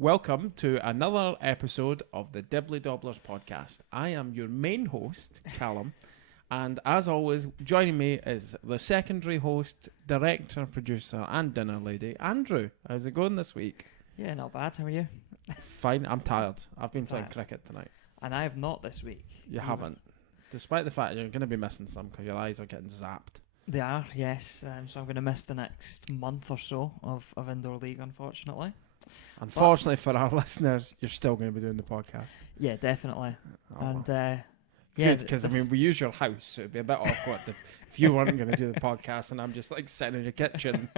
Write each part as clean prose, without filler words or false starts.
Welcome to another episode of the Dibbly Dobblers podcast. I am your main host, Callum, and as always, joining me is the secondary host, director, producer, and dinner lady, Andrew. How's it going this week? Yeah, not bad. How are you? Fine. I'm tired. I've been playing cricket tonight. And I have not this week. You haven't, despite the fact you're going to be missing some because your eyes are getting zapped. They are, yes. So I'm going to miss the next month or so of indoor league, unfortunately. Unfortunately for our listeners, you're still going to be doing the podcast. Yeah, definitely. Oh. And good, because we use your house, so it'd be a bit awkward if you weren't going to do the podcast and I'm just like sitting in your kitchen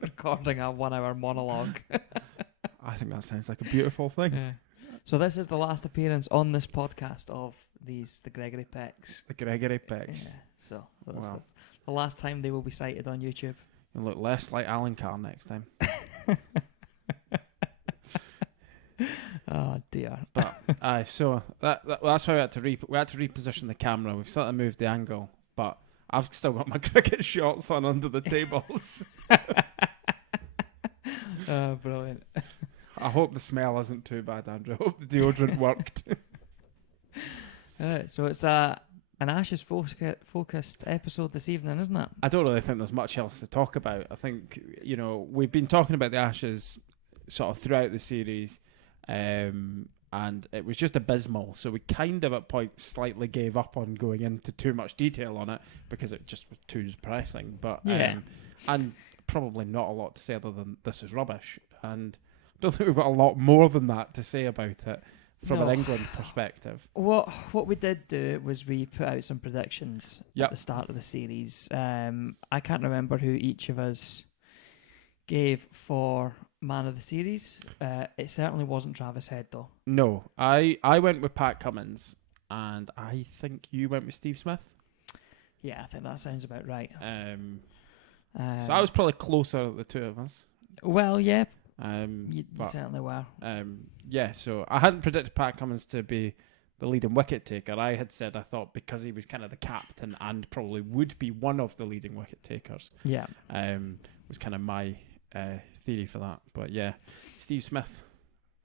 recording a 1 hour monologue. I think that sounds like a beautiful thing. Yeah. So this is the last appearance on this podcast of the Gregory Pecks. The Gregory Pecks. Yeah. So that's the last time they will be cited on YouTube. You'll look less like Alan Carr next time. Oh dear. But so that's why we had to reposition the camera. We've sort of moved the angle, but I've still got my cricket shorts on under the tables. Oh, brilliant. I hope the smell isn't too bad, Andrew. I hope the deodorant worked. So it's an Ashes focused episode this evening, isn't it? I don't really think there's much else to talk about. I think, we've been talking about the Ashes sort of throughout the series, and it was just abysmal. So we kind of at points slightly gave up on going into too much detail on it because it just was too depressing. But and probably not a lot to say other than this is rubbish. And I don't think we've got a lot more than that to say about it from an England perspective. What we did do was we put out some predictions at the start of the series. I can't remember who each of us gave for man of the series. It certainly wasn't Travis Head, though. No, I went with Pat Cummins, and I think you went with Steve Smith. Yeah, I think that sounds about right. So I was probably closer of the two of us. Well, yeah. You certainly were. So I hadn't predicted Pat Cummins to be the leading wicket taker. I had said I thought because he was kind of the captain and probably would be one of the leading wicket takers. Yeah. Was kind of my theory for that. But yeah, Steve Smith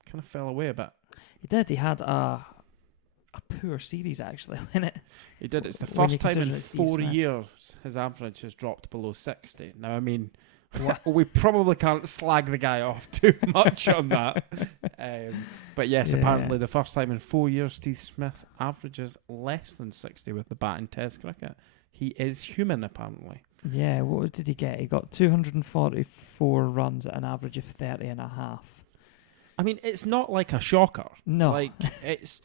kind of fell away a bit. He did. He had a poor series, actually, wasn't it? He did. It's the first time in 4 years his average has dropped below 60. Now, I mean, we probably can't slag the guy off too much on that. But yes, apparently the first time in 4 years Steve Smith averages less than 60 with the bat in Test cricket. He is human, apparently. Yeah, what did he get? He got 244 runs at an average of 30 and a half. I mean, it's not like a shocker. No. Like, it's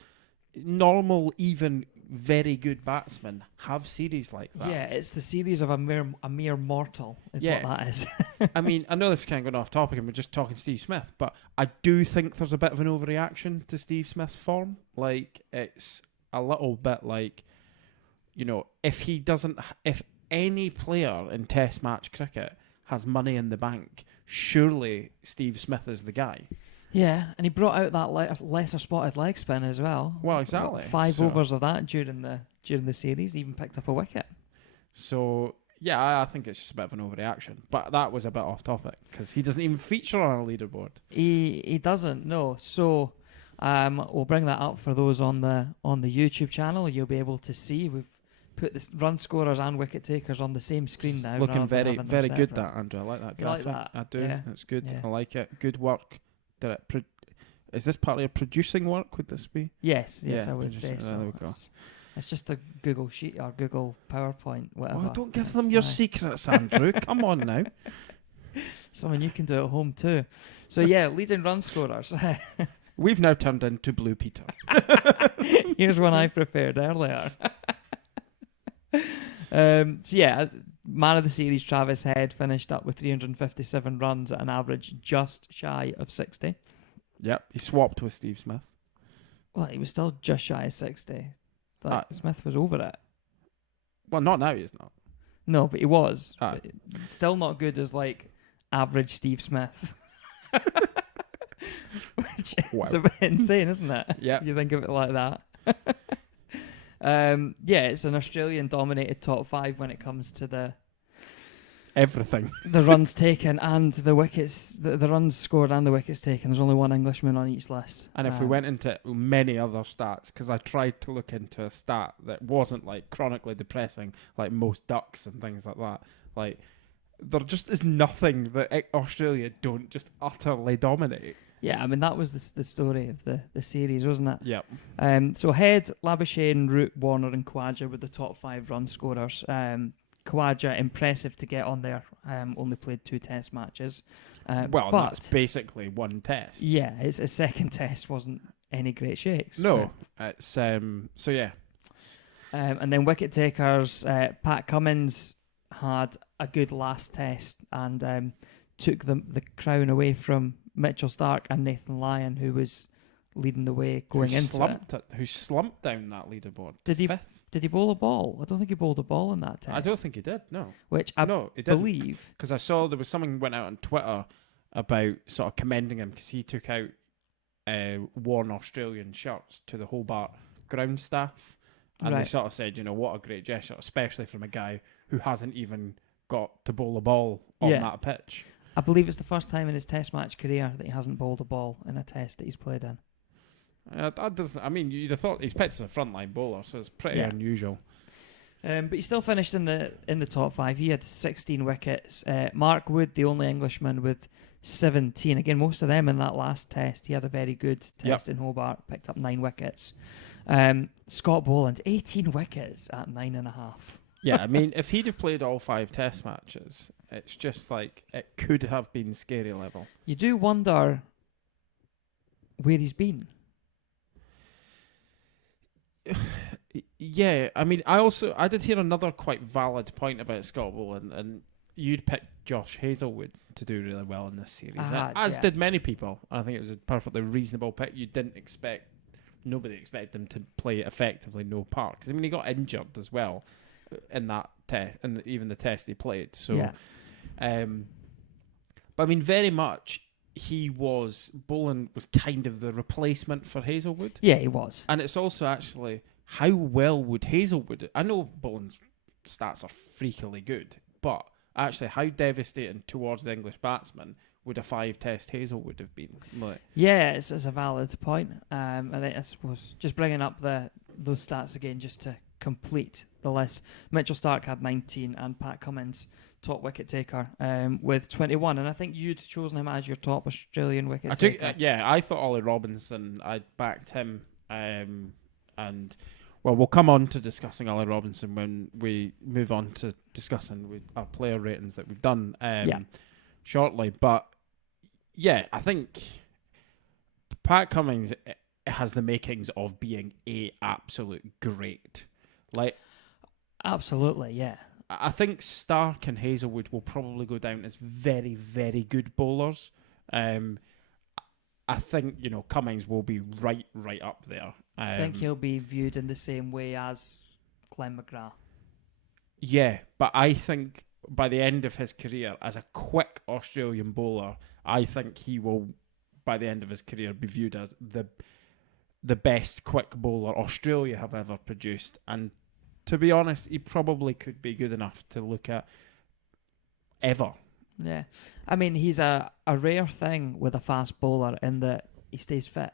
normal, even very good batsmen have series like that. Yeah, it's the series of a mere mortal is what that is. I mean, I know this is kind of going off topic and we're just talking Steve Smith, but I do think there's a bit of an overreaction to Steve Smith's form. Like, it's a little bit like, if any player in Test match cricket has money in the bank, surely Steve Smith is the guy. Yeah, and he brought out that lesser spotted leg spin as well. Well, exactly. 5 overs of that during the series. He even picked up a wicket. So yeah, I think it's just a bit of an overreaction. But that was a bit off topic because he doesn't even feature on our leaderboard. He doesn't. No. So we'll bring that up for those on the YouTube channel. You'll be able to see we've put the run scorers and wicket takers on the same screen now. Looking very very good, that Andrew. I like that graphic. Like that? I do. Yeah. It's good. Yeah. I like it. Good work. Is this part of your producing work? Would this be? Yes, I would say so. There we go. It's just a Google Sheet or Google PowerPoint, whatever. Oh, don't give them your secrets, Andrew. Come on now. Something you can do at home too. So yeah, leading run scorers. We've now turned into Blue Peter. Here's one I prepared earlier. So yeah, man of the series, Travis Head, finished up with 357 runs at an average just shy of 60. Yep, he swapped with Steve Smith. Well, he was still just shy of 60. Smith was over it. Well, not now, he's not. No, but he was. But still not good as, average Steve Smith. Which is a bit insane, isn't it? Yeah. If you think of it like that. It's an Australian-dominated top 5 when it comes to the everything. The runs taken and the wickets, the runs scored and the wickets taken. There's only one Englishman on each list. And if we went into many other stats, because I tried to look into a stat that wasn't like chronically depressing, like most ducks and things like that, like there just is nothing that Australia don't just utterly dominate. Yeah, I mean, that was the story of the series, wasn't it? Yep. So Head, Labuschagne, Root, Warner and Kawaja were the top 5 run scorers. Kawaja, impressive to get on there. Only played 2 test matches. But that's basically one test. Yeah, his second test wasn't any great shakes. No, it's so yeah. And then wicket takers, Pat Cummins had a good last test and took the crown away from Mitchell Starc and Nathan Lyon, who was leading the way going into it. Who slumped down that leaderboard? Did he? Fifth? Did he bowl a ball? I don't think he bowled a ball in that test. I don't think he did. No. Which I believe, because I saw there was something went out on Twitter about sort of commending him because he took out worn Australian shirts to the Hobart ground staff, and they sort of said, you know, what a great gesture, especially from a guy who hasn't even got to bowl a ball on that pitch. I believe it's the first time in his test match career that he hasn't bowled a ball in a test that he's played in. That doesn't. I mean, you'd have thought he's pitched as a frontline bowler, so it's pretty unusual. But he still finished in the top 5. He had 16 wickets. Mark Wood, the only Englishman with 17. Again, most of them in that last test. He had a very good test in Hobart. Picked up 9 wickets. Scott Boland, 18 wickets at 9.5. Yeah, I mean, if he'd have played all 5 test matches, it's just like it could have been scary level. You do wonder where he's been. Yeah, I mean, I did hear another quite valid point about Scott Boland, and you'd picked Josh Hazelwood to do really well in this series, as did many people. I think it was a perfectly reasonable pick. Nobody expected him to play effectively no part, because I mean he got injured as well in that test, and even the test he played. So, but I mean, very much Boland was kind of the replacement for Hazelwood. Yeah, he was. And it's also actually, how well would Hazelwood... I know Boland's stats are freakily good, but actually how devastating towards the English batsman would a 5-test Hazelwood have been? Yeah, it's a valid point. I suppose just bringing up those stats again just to complete the list. Mitchell Starc had 19 and Pat Cummins, top wicket taker, with 21. And I think you'd chosen him as your top Australian wicket taker. I thought Ollie Robinson. I backed him. And well, we'll come on to discussing Ollie Robinson when we move on to discussing our player ratings that we've done shortly. But yeah, I think Pat Cummins has the makings of being a absolute great. Like, absolutely, yeah. I think Starc and Hazelwood will probably go down as very, very good bowlers. I think, you know, Cummins will be right up there. I think he'll be viewed in the same way as Glenn McGrath. Yeah, but I think by the end of his career as a quick Australian bowler, I think he will, by the end of his career, be viewed as the best quick bowler Australia have ever produced. And to be honest, he probably could be good enough to look at ever. Yeah. I mean, he's a rare thing with a fast bowler in that he stays fit.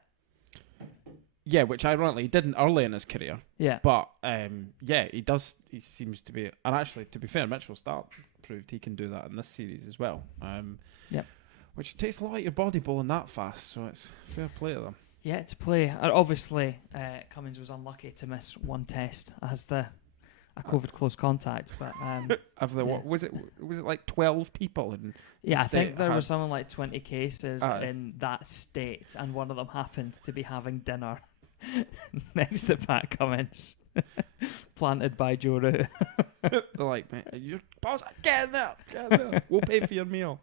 Yeah, which ironically he didn't early in his career. Yeah. But, he does. He seems to be... And actually, to be fair, Mitchell Starc proved he can do that in this series as well. Which takes a lot of your body bowling that fast, so it's fair play to them. Yeah, to play. Obviously, Cummins was unlucky to miss one test as a COVID close contact. But what was it like 12 people? I think there were something like 20 cases in that state, and one of them happened to be having dinner next to Pat Cummins, planted by Joe Root. They're like, mate, you're get in there. We'll pay for your meal.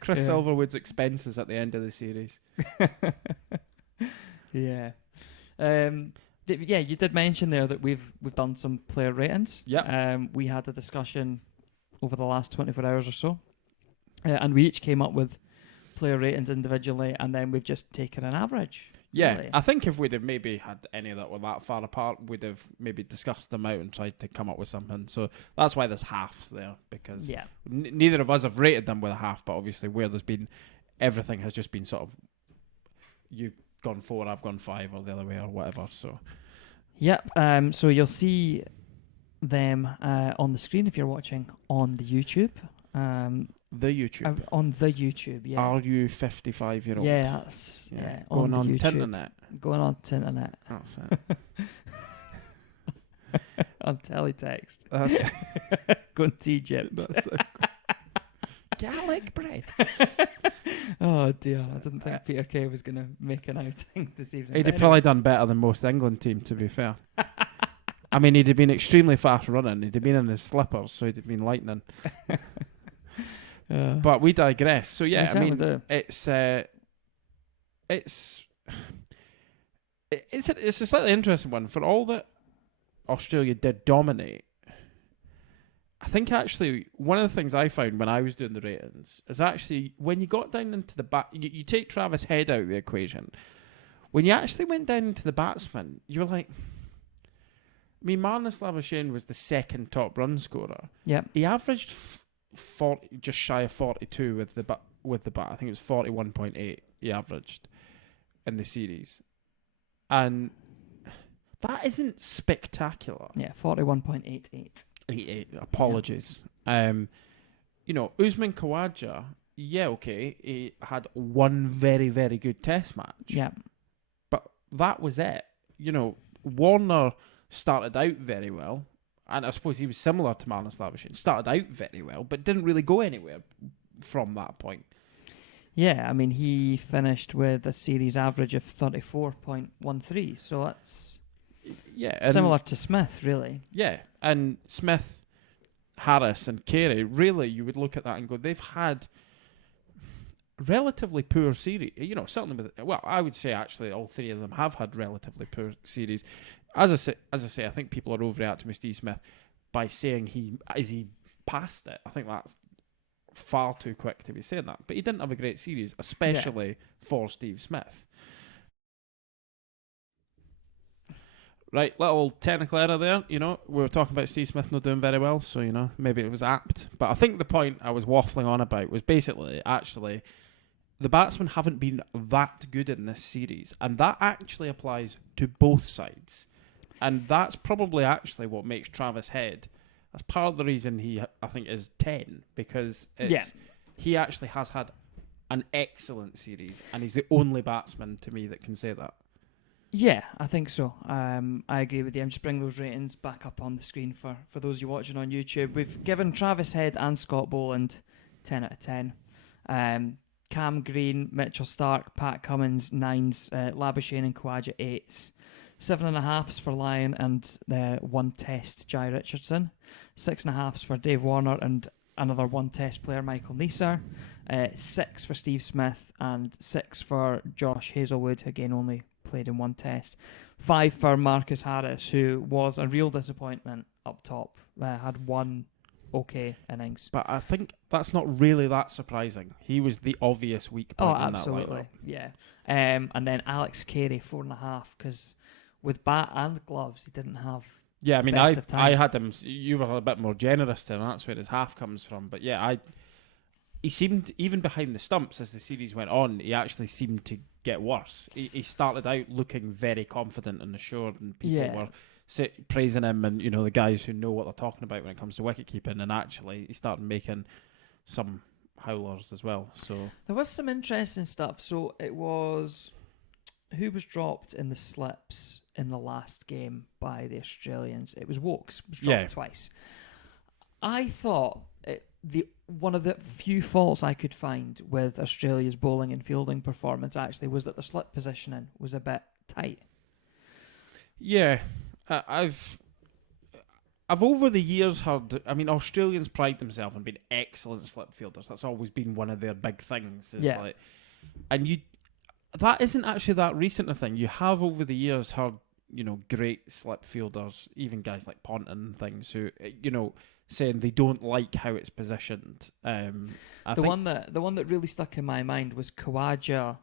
Chris Silverwood's expenses at the end of the series. Yeah. You did mention there that we've done some player ratings. Yeah. We had a discussion over the last 24 hours or so, and we each came up with player ratings individually, and then we've just taken an average. Yeah, really. I think if we'd have maybe had any that were that far apart, we'd have maybe discussed them out and tried to come up with something. So that's why there's halves there, because neither of us have rated them with a half, but obviously where there's been, everything has just been sort of, you've gone 4, I've gone 5, or the other way, or whatever. So, yep. So you'll see them on the screen if you're watching on the YouTube. The YouTube. On the YouTube, yeah. Are you 55-year-old? Yeah, that's going on YouTube. internet. Going on to internet. That's it. On teletext. That's Going to Egypt. That's it. Garlic bread. Oh dear, I didn't think Peter Kay was going to make an outing this evening. He'd have probably done better than most England team, to be fair. I mean, he'd have been extremely fast running. He'd have been in his slippers, so he'd have been lightning. But we digress. So yeah, I mean, it's a slightly interesting one. For all that Australia did dominate, I think actually one of the things I found when I was doing the ratings is actually when you got down into the back, you take Travis Head out of the equation. When you actually went down into the batsmen, you were like, I mean, Marnus Labuschagne was the second top run scorer. Yeah, he averaged 40, just shy of 42 with the bat. I think it was 41.8 he averaged in the series, and that isn't spectacular. Yeah, 41.88. Apologies. Yeah. You know, Uzman Kawaja. Yeah, okay. He had one very, very good Test match. Yeah, but that was it. You know, Warner started out very well. And I suppose he was similar to Marnus Labuschagne. Started out very well, but didn't really go anywhere from that point. Yeah, I mean, he finished with a series average of 34.13, so that's similar to Smith, really. Yeah, and Smith, Harris and Carey, really, you would look at that and go, they've had relatively poor series. You know, certainly with, well, I would say actually all three of them have had relatively poor series. As I say, I think people are overreacting with Steve Smith by saying he passed it. I think that's far too quick to be saying that. But he didn't have a great series, especially for Steve Smith. Right, little technical error there. You know, we were talking about Steve Smith not doing very well, so, you know, maybe it was apt. But I think the point I was waffling on about was basically, actually, the batsmen haven't been that good in this series. And that actually applies to both sides. And that's probably actually what makes Travis Head. That's part of the reason he, I think, is 10. Because he actually has had an excellent series. And he's the only batsman, to me, that can say that. Yeah, I think so. I agree with you. I'm just bringing those ratings back up on the screen for those of you watching on YouTube. We've given Travis Head and Scott Boland 10 out of 10. Cam Green, Mitchell Starc, Pat Cummins, 9s, Labuschagne and Kawaja, 8s. 7.5s for Lyon and 1 test Jai Richardson. 6.5s for Dave Warner and another 1 test player Michael Neser. 6 for Steve Smith and 6 for Josh Hazelwood, again only played in 1 test. 5 for Marcus Harris, who was a real disappointment up top. Had 1 okay innings. But I think that's not really that surprising. He was the obvious weak point in that lineup. Absolutely, yeah. And then Alex Carey, 4.5, because with bat and gloves, he didn't have. Yeah, I mean, I had him. You were a bit more generous to him. That's where his half comes from. But yeah, he seemed, even behind the stumps as the series went on, he actually seemed to get worse. He started out looking very confident and assured, and people were praising him, and you know, the guys who know what they're talking about when it comes to wicket keeping. And actually, he started making some howlers as well. So there was some interesting stuff. So it was who was dropped in the slips in the last game by the Australians. It was Wokes, was dropped twice. I thought one of the few faults I could find with Australia's bowling and fielding performance actually was that the slip positioning was a bit tight. Yeah, I've over the years heard. I mean, Australians pride themselves on being excellent slip fielders. That's always been one of their big things. That isn't actually that recent a thing. You have over the years heard, you know, great slip fielders, even guys like Ponting and things, who, you know, saying they don't like how it's positioned. The one that really stuck in my mind was Kawaja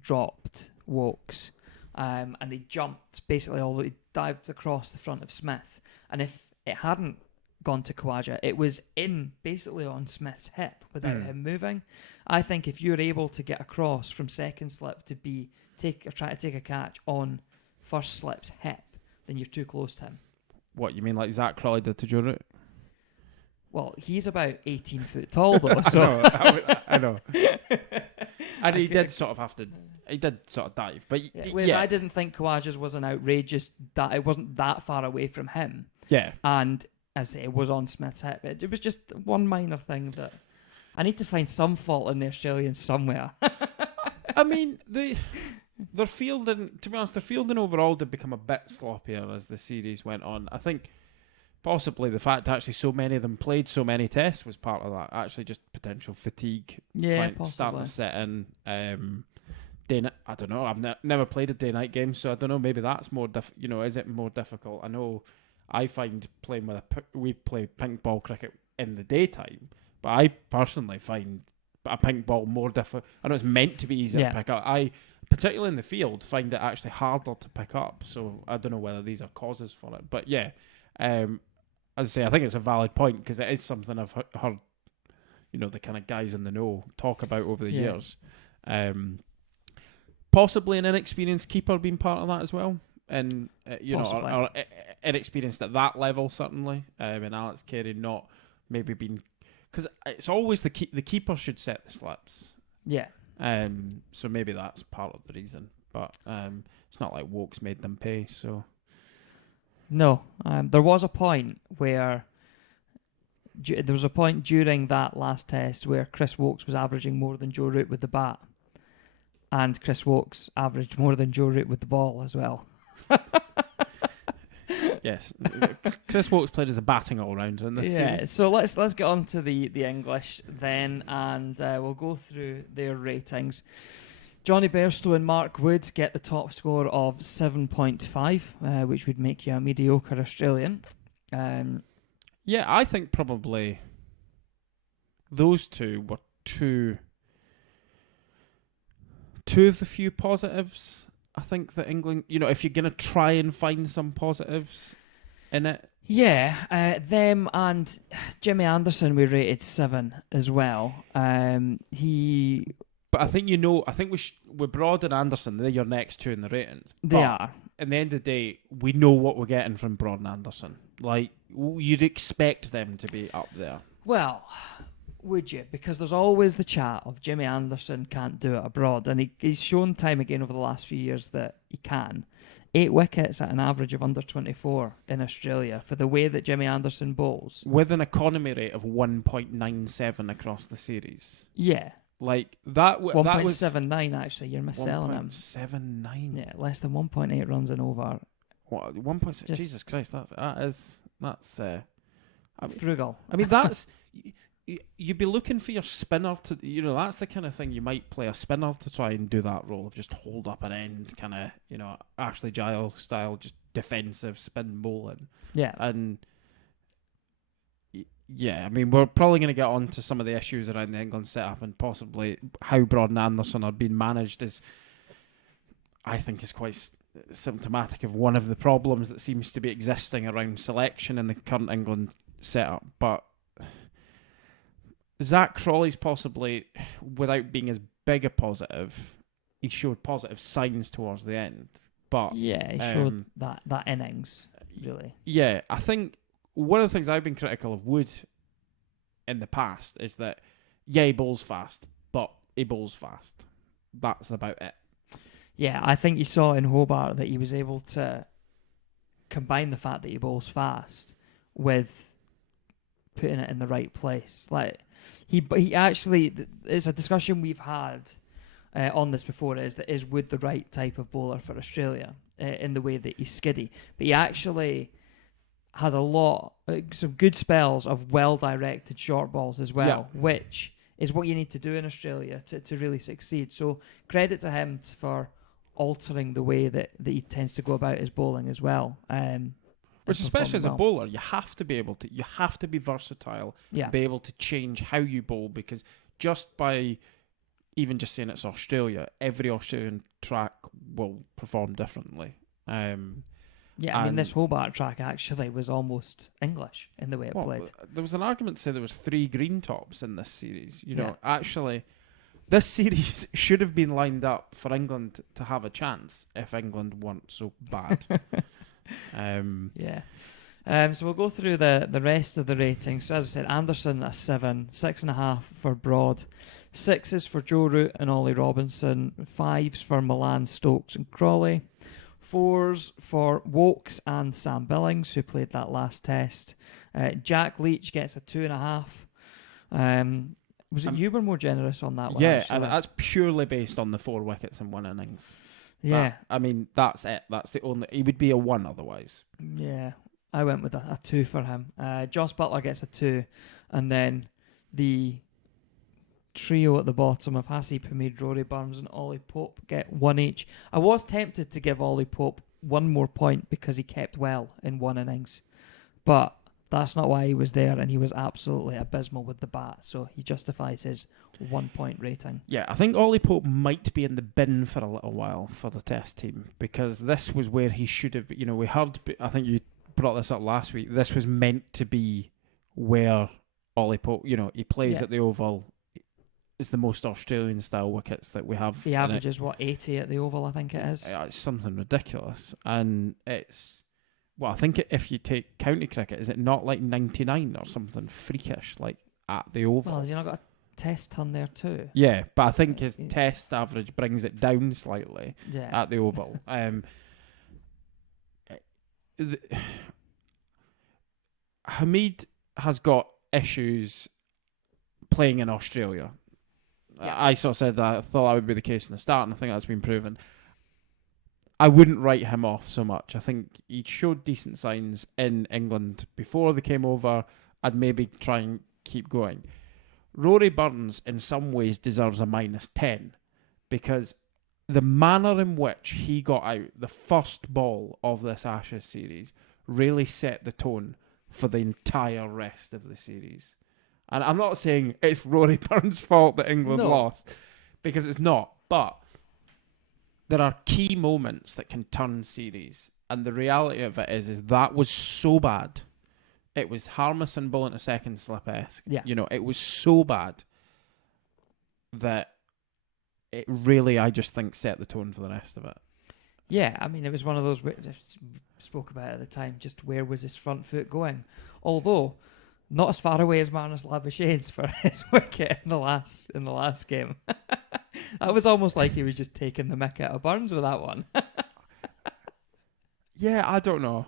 dropped Wokes, and they jumped basically all the way, dived across the front of Smith. And if it hadn't gone to Kawaja, it was in basically on Smith's hip without him moving. I think if you're able to get across from second slip to try to take a catch on first slip's hip, then you're too close to him. What, you mean like Zach Crawley did to Joe Root? Well, he's about 18 foot tall though, so I know. And he did sort of dive, but whereas I didn't think Kawaja's was an outrageous that it wasn't that far away from him. Yeah. And as it was on Smith's hip, it was just one minor thing that I need to find some fault in the Australians somewhere. I mean, their fielding, to be honest, their fielding overall did become a bit sloppier as the series went on. I think possibly the fact actually so many of them played so many tests was part of that. Actually, just potential fatigue. Yeah, starting to set in. I don't know. I've never played a day-night game, so I don't know. Maybe that's more is it more difficult? I know I find playing we play pink ball cricket in the daytime, but I personally find a pink ball more difficult. I know it's meant to be easier to pick up. I, particularly in the field, find it actually harder to pick up. So I don't know whether these are causes for it. But yeah, as I say, I think it's a valid point because it is something I've heard, the kind of guys in the know talk about over the years. Possibly an inexperienced keeper being part of that as well. And, or inexperienced at that level, certainly. And Alex Carey not maybe being... Because it's always the keeper should set the slips. Yeah. So maybe that's part of the reason. But it's not like Wokes made them pay, so... No. There was a point where... There was a point during that last test where Chris Wokes was averaging more than Joe Root with the bat. And Chris Wokes averaged more than Joe Root with the ball as well. Yes, Chris Wokes played as a batting all-rounder in this series. So let's get on to the English then, and we'll go through their ratings. Johnny Bairstow and Mark Wood get the top score of 7.5, which would make you a mediocre Australian. Yeah, I think probably those two were two of the few positives. I think that England, if you're going to try and find some positives in it. Yeah, them and Jimmy Anderson we rated 7 as well. But I think with Broad and Anderson, they're your next two in the ratings. They are. At the end of the day, we know what we're getting from Broad and Anderson. Like, you'd expect them to be up there. Well... Would you? Because there's always the chat of Jimmy Anderson can't do it abroad, and he's shown time again over the last few years that he can. 8 wickets at an average of under 24 in Australia for the way that Jimmy Anderson bowls. With an economy rate of 1.97 across the series. Yeah. Like, that was... 1.79 actually, you're misselling him. 1.79? Yeah, less than 1.8 runs and over. What, 1.6? Jesus Christ, that's frugal. I mean, that's... You'd be looking for your spinner to, that's the kind of thing you might play a spinner to try and do that role of just hold up an end, kind of, Ashley Giles style, just defensive spin bowling. Yeah. And yeah, I mean, we're probably going to get on to some of the issues around the England setup and possibly how Broad and Anderson are being managed I think is quite symptomatic of one of the problems that seems to be existing around selection in the current England setup. But Zach Crawley's possibly, without being as big a positive, he showed positive signs towards the end. But yeah, he showed that innings, really. Yeah, I think one of the things I've been critical of Wood in the past is that, yeah, he bowls fast, but he bowls fast. That's about it. Yeah, I think you saw in Hobart that he was able to combine the fact that he bowls fast with putting it in the right place. Like he actually, it's a discussion we've had on this before. Is Wood the right type of bowler for Australia in the way that he's skiddy? But he actually had some good spells of well-directed short balls as well, which is what you need to do in Australia to really succeed. So credit to him for altering the way that he tends to go about his bowling as well. Which, especially as a bowler, you have to be versatile, and be able to change how you bowl, because just by even just saying it's Australia, every Australian track will perform differently. Yeah, I mean, this Hobart track actually was almost English in the way it played. There was an argument to say there was 3 green tops in this series. You know, actually, this series should have been lined up for England to have a chance if England weren't so bad. So we'll go through the rest of the ratings. So as I said, Anderson a 7, 6.5 for Broad, 6s for Joe Root and Ollie Robinson, 5s for Milan, Stokes and Crawley, 4s for Wokes and Sam Billings, who played that last test. Jack Leach gets a 2.5. Was it you were more generous on that one? Yeah, and that's purely based on the 4 wickets in 1 innings. Yeah. I mean, that's it. That's the only... He would be a 1 otherwise. Yeah. I went with a 2 for him. Joss Butler gets a 2. And then the trio at the bottom of Hasib Hamid, Rory Burns and Ollie Pope get 1 each. I was tempted to give Ollie Pope 1 more point because he kept well in 1 innings. But that's not why he was there, and he was absolutely abysmal with the bat. So he justifies his 1 point rating. Yeah, I think Ollie Pope might be in the bin for a little while for the test team, because this was where he should have... You know, we heard... I think you brought this up last week. This was meant to be where Ollie Pope... You know, he plays at the Oval... It's the most Australian style wickets that we have. The average is 80 at the Oval, I think it is. It's something ridiculous. And it's, well, I think if you take county cricket, is it not like 99 or something freakish, like at the Oval? Well, has he not got a test ton there too? Yeah, but I think his test average brings it down slightly at the Oval. Hamid has got issues playing in Australia. I sort of said that I thought that would be the case in the start, and I think that's been proven. I wouldn't write him off so much. I think he showed decent signs in England before they came over. I'd maybe try and keep going. Rory Burns, in some ways, deserves a -10 because the manner in which he got out the first ball of this Ashes series really set the tone for the entire rest of the series. And I'm not saying it's Rory Burns' fault that England lost, because it's not. But there are key moments that can turn series. And the reality of it is that was so bad. It was Harmison bowling a second slip-esque. Yeah. You know, it was so bad that it really, I just think, set the tone for the rest of it. Yeah, I mean, it was one of those, we spoke about it at the time, just where was his front foot going? Although... not as far away as Marnus Labuschagne's for his wicket in the last game. That was almost like he was just taking the mick out of Burns with that one. Yeah, I don't know.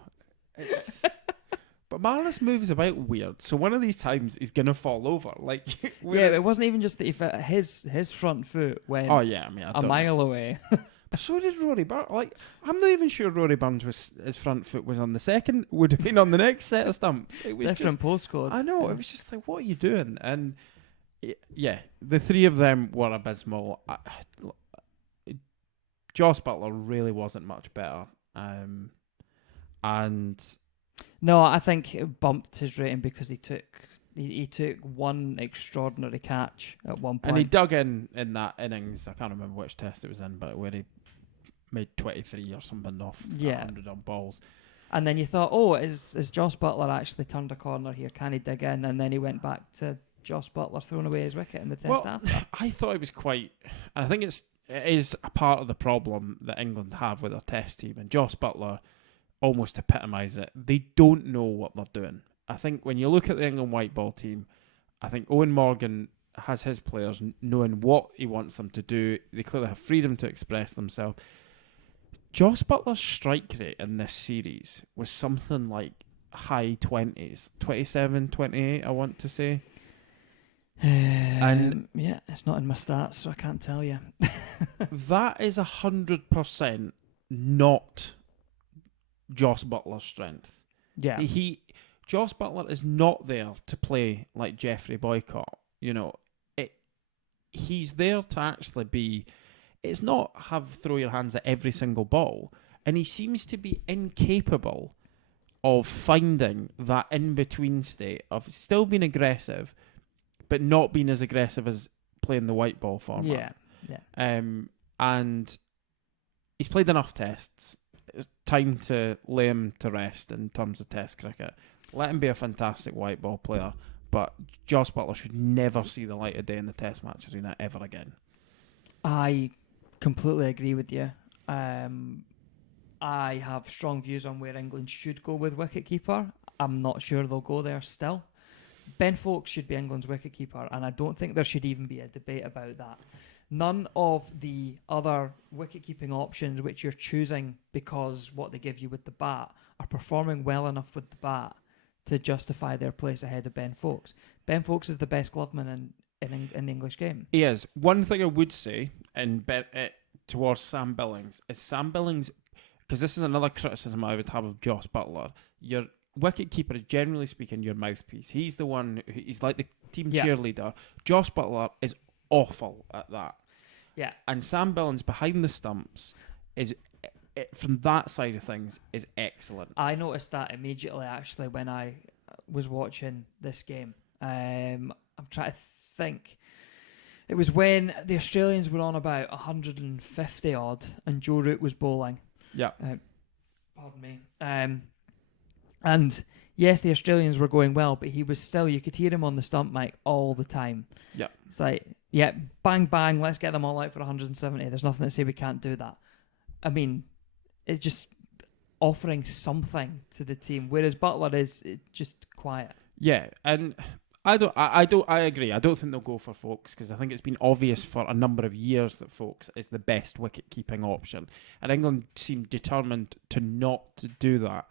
But Marnus moves about weird, so one of these times he's gonna fall over. Like, it wasn't even just that his front foot went a mile away. So did Rory Burns. Like, I'm not even sure Rory Burns his front foot was on the second. Would have been on the next set of stumps. It was different postcodes. I know. It was just like, what are you doing? And yeah, the 3 of them were abysmal. Joss Butler really wasn't much better. And no, I think it bumped his rating because he took 1 extraordinary catch at one point, and he dug in that innings. I can't remember which test it was in, but where he made 23 or something off 100 on balls. And then you thought, is Joss Butler actually turned a corner here? Can he dig in? And then he went back to Joss Butler throwing away his wicket in the test after. I thought it was quite... I think it is a part of the problem that England have with their test team, and Joss Butler almost epitomised it. They don't know what they're doing. I think when you look at the England white ball team, I think Owen Morgan has his players knowing what he wants them to do. They clearly have freedom to express themselves. Joss Butler's strike rate in this series was something like high 20s, 27, 28, I want to say. And yeah, it's not in my stats, so I can't tell you. That is 100% not Joss Butler's strength. Yeah. Joss Butler is not there to play like Jeffrey Boycott. You know, he's there to actually be... It's not throw your hands at every single ball. And he seems to be incapable of finding that in-between state of still being aggressive, but not being as aggressive as playing the white ball format. Yeah. And he's played enough tests. It's time to lay him to rest in terms of Test cricket. Let him be a fantastic white ball player, but Jos Buttler should never see the light of day in the Test match arena ever again. I completely agree with you. I have strong views on where England should go with wicketkeeper. I'm not sure they'll go there still. Ben Foakes should be England's wicketkeeper, and I don't think there should even be a debate about that. None of the other wicket-keeping options which you're choosing because what they give you with the bat are performing well enough with the bat to justify their place ahead of Ben Foakes. Ben Foakes is the best gloveman in the English game. He is. One thing I would say towards Sam Billings is Sam Billings, because this is another criticism I would have of Jos Buttler. Your wicket-keeper is, generally speaking, your mouthpiece. He's the one, he's like the team cheerleader. Jos Buttler is awful at that. Yeah. And Sam Billings behind the stumps is, from that side of things, is excellent. I noticed that immediately, actually, when I was watching this game. I'm trying to think. It was when the Australians were on about 150 odd and Joe Root was bowling. Yeah. Pardon me. And yes, the Australians were going well, but he was still, you could hear him on the stump mic all the time. Yeah. It's like, yeah, bang, bang, let's get them all out for 170. There's nothing to say we can't do that. I mean, it's just offering something to the team, whereas Butler is just quiet. Yeah, and I agree. I don't think they'll go for Foakes because I think it's been obvious for a number of years that Foakes is the best wicket-keeping option. And England seem determined to not to do that.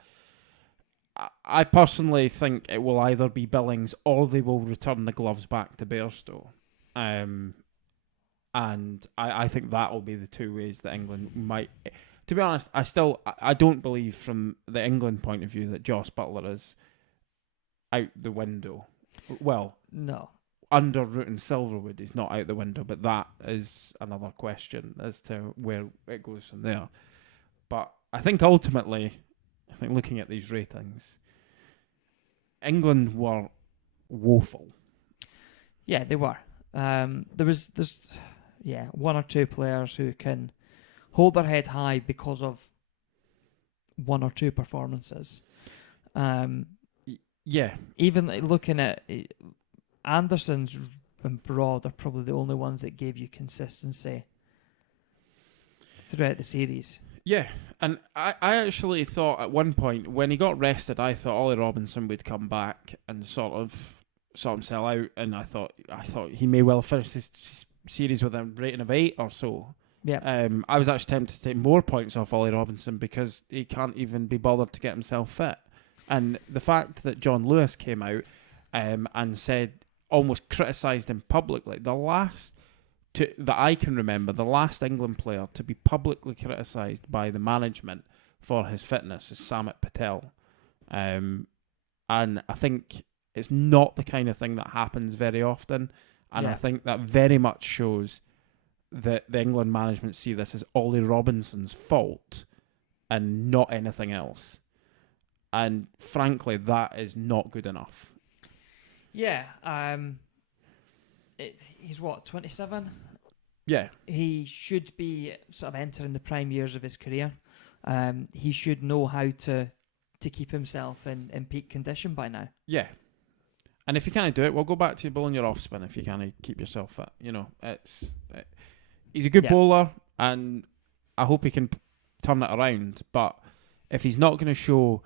I personally think it will either be Billings or they will return the gloves back to Bairstow. And I think that will be the two ways that England might... To be honest, I don't believe from the England point of view that Jos Buttler is out the window. Well, no. Under Root and Silverwood, he's not out the window, but that is another question as to where it goes from there. But I think ultimately, looking at these ratings, England were woeful. Yeah, they were. There's one or two players who can hold their head high because of one or two performances. Yeah. Even looking at Anderson's and Broad are probably the only ones that gave you consistency throughout the series. Yeah, and I actually thought at one point when he got rested, I thought Ollie Robinson would come back and sort himself out, and I thought he may well finish this series with a rating of 8 or so. Yeah. I was actually tempted to take more points off Ollie Robinson because he can't even be bothered to get himself fit. And the fact that John Lewis came out and said, almost criticised him publicly, that I can remember, the last England player to be publicly criticised by the management for his fitness is Samit Patel. And I think it's not the kind of thing that happens very often. And I think that very much shows that the England management see this as Ollie Robinson's fault and not anything else. And frankly, that is not good enough. Yeah. He's what, 27? Yeah. He should be sort of entering the prime years of his career. He should know how to keep himself in peak condition by now. Yeah. And if you can't do it, well, go back to your bowling your off spin if you can't keep yourself fit. He's a good bowler, and I hope he can turn it around. But if he's not going to show...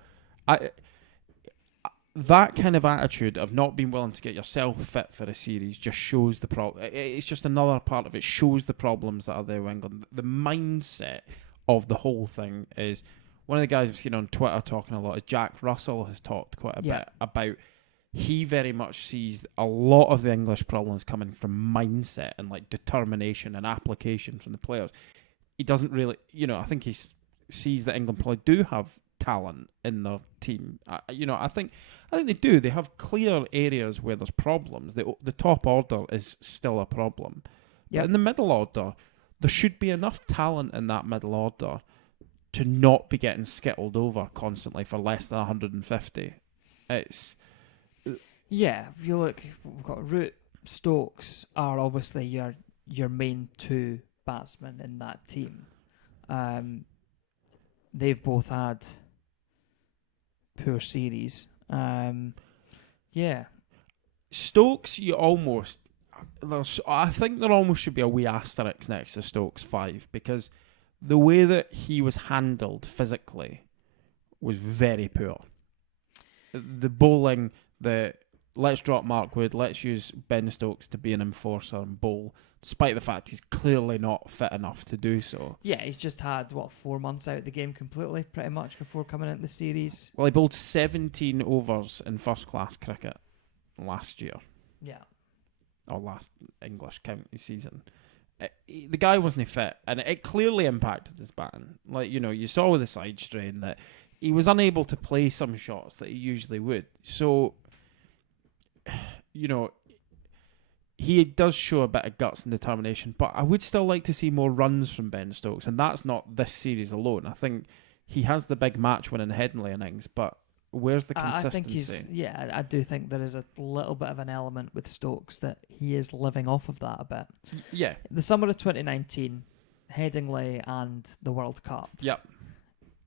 that kind of attitude of not being willing to get yourself fit for a series just shows the problem. It's just another part of it. Shows the problems that are there with England. The mindset of the whole thing is... One of the guys I've seen on Twitter talking a lot is Jack Russell has talked quite a bit about... He very much sees a lot of the English problems coming from mindset and like determination and application from the players. He doesn't really... I think he sees that England probably do have talent in their team. I think they do. They have clear areas where there's problems. The top order is still a problem. But in the middle order, there should be enough talent in that middle order to not be getting skittled over constantly for less than 150. It's... Yeah, if you look, we've got Root, Stokes are obviously your main two batsmen in that team. They've both had poor series. Yeah. Stokes, I think there almost should be a wee asterisk next to Stokes 5, because the way that he was handled physically was very poor. The bowling, let's drop Mark Wood, let's use Ben Stokes to be an enforcer and bowl, despite the fact he's clearly not fit enough to do so. Yeah, he's just had, 4 months out of the game completely, pretty much, before coming into the series. Well, he bowled 17 overs in first-class cricket last year. Yeah. Or last English county season. The guy wasn't fit, and it clearly impacted his batting. Like, you saw with the side strain that he was unable to play some shots that he usually would. So, he does show a bit of guts and determination, but I would still like to see more runs from Ben Stokes, and that's not this series alone. I think he has the big match-winning Headingley innings, but where's the consistency? I do think there is a little bit of an element with Stokes that he is living off of that a bit. Yeah. The summer of 2019, Headingley and the World Cup. Yep.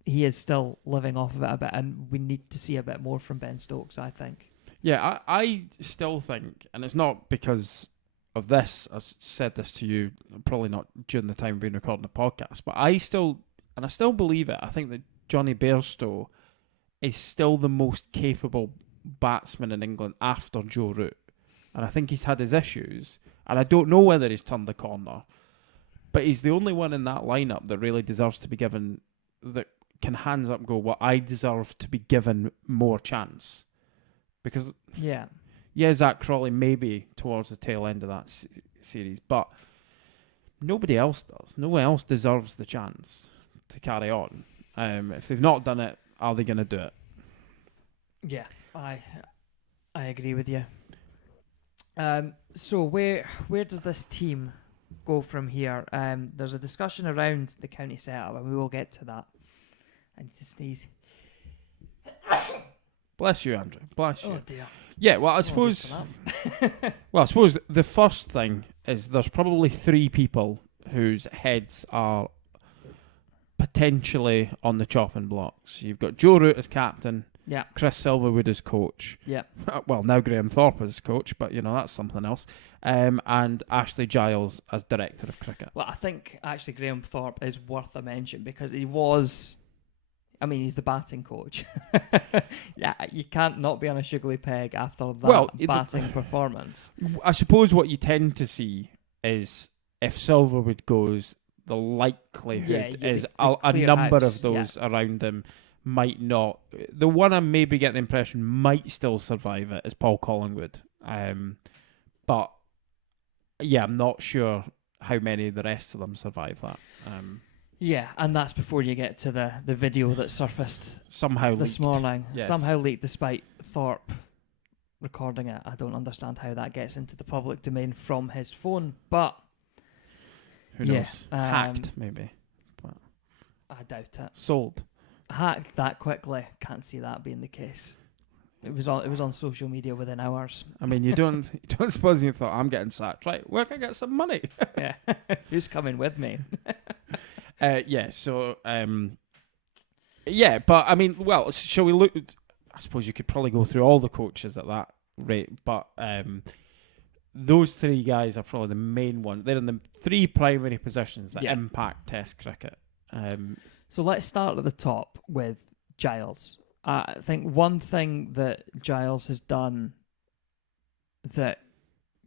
He is still living off of it a bit, and we need to see a bit more from Ben Stokes, I think. Yeah, I still think, and it's not because of this, I've said this to you, probably not during the time we've been recording the podcast, but I still believe it. I think that Johnny Bairstow is still the most capable batsman in England after Joe Root. And I think he's had his issues, and I don't know whether he's turned the corner, but he's the only one in that lineup that really deserves to be given, that can hands up go, well, I deserve to be given more chance. Because, Zach Crawley maybe towards the tail end of that series, but nobody else does. No one else deserves the chance to carry on. If they've not done it, are they going to do it? Yeah, I agree with you. So where does this team go from here? There's a discussion around the county setup, and we will get to that. I need to sneeze. Bless you, Andrew. Bless you. Oh dear. Yeah, well, I suppose. I suppose the first thing is there's probably 3 people whose heads are potentially on the chopping blocks. You've got Joe Root as captain. Yeah. Chris Silverwood as coach. Yeah. Well, now Graham Thorpe as coach, but that's something else. And Ashley Giles as director of cricket. Well, I think actually Graham Thorpe is worth a mention because he was. I mean, he's the batting coach. Yeah, you can't not be on a sugary peg after that batting performance. I suppose what you tend to see is if Silverwood goes, the likelihood is a number of those around him might not. The one I maybe get the impression might still survive it is Paul Collingwood. But yeah, I'm not sure how many of the rest of them survive that. Yeah, and that's before you get to the video that surfaced somehow this morning. Yes. Somehow leaked despite Thorpe recording it. I don't understand how that gets into the public domain from his phone, but who knows? Hacked, maybe. But I doubt it. Sold. Hacked that quickly. Can't see that being the case. It was on social media within hours. I mean, you don't suppose you thought, I'm getting sacked, right? Where can I get some money? Yeah. Who's coming with me? So but I mean, well, shall we look? I suppose you could probably go through all the coaches at that rate, but those 3 guys are probably the main ones. They're in the 3 primary positions that impact Test cricket. So let's start at the top with Giles. I think one thing that Giles has done that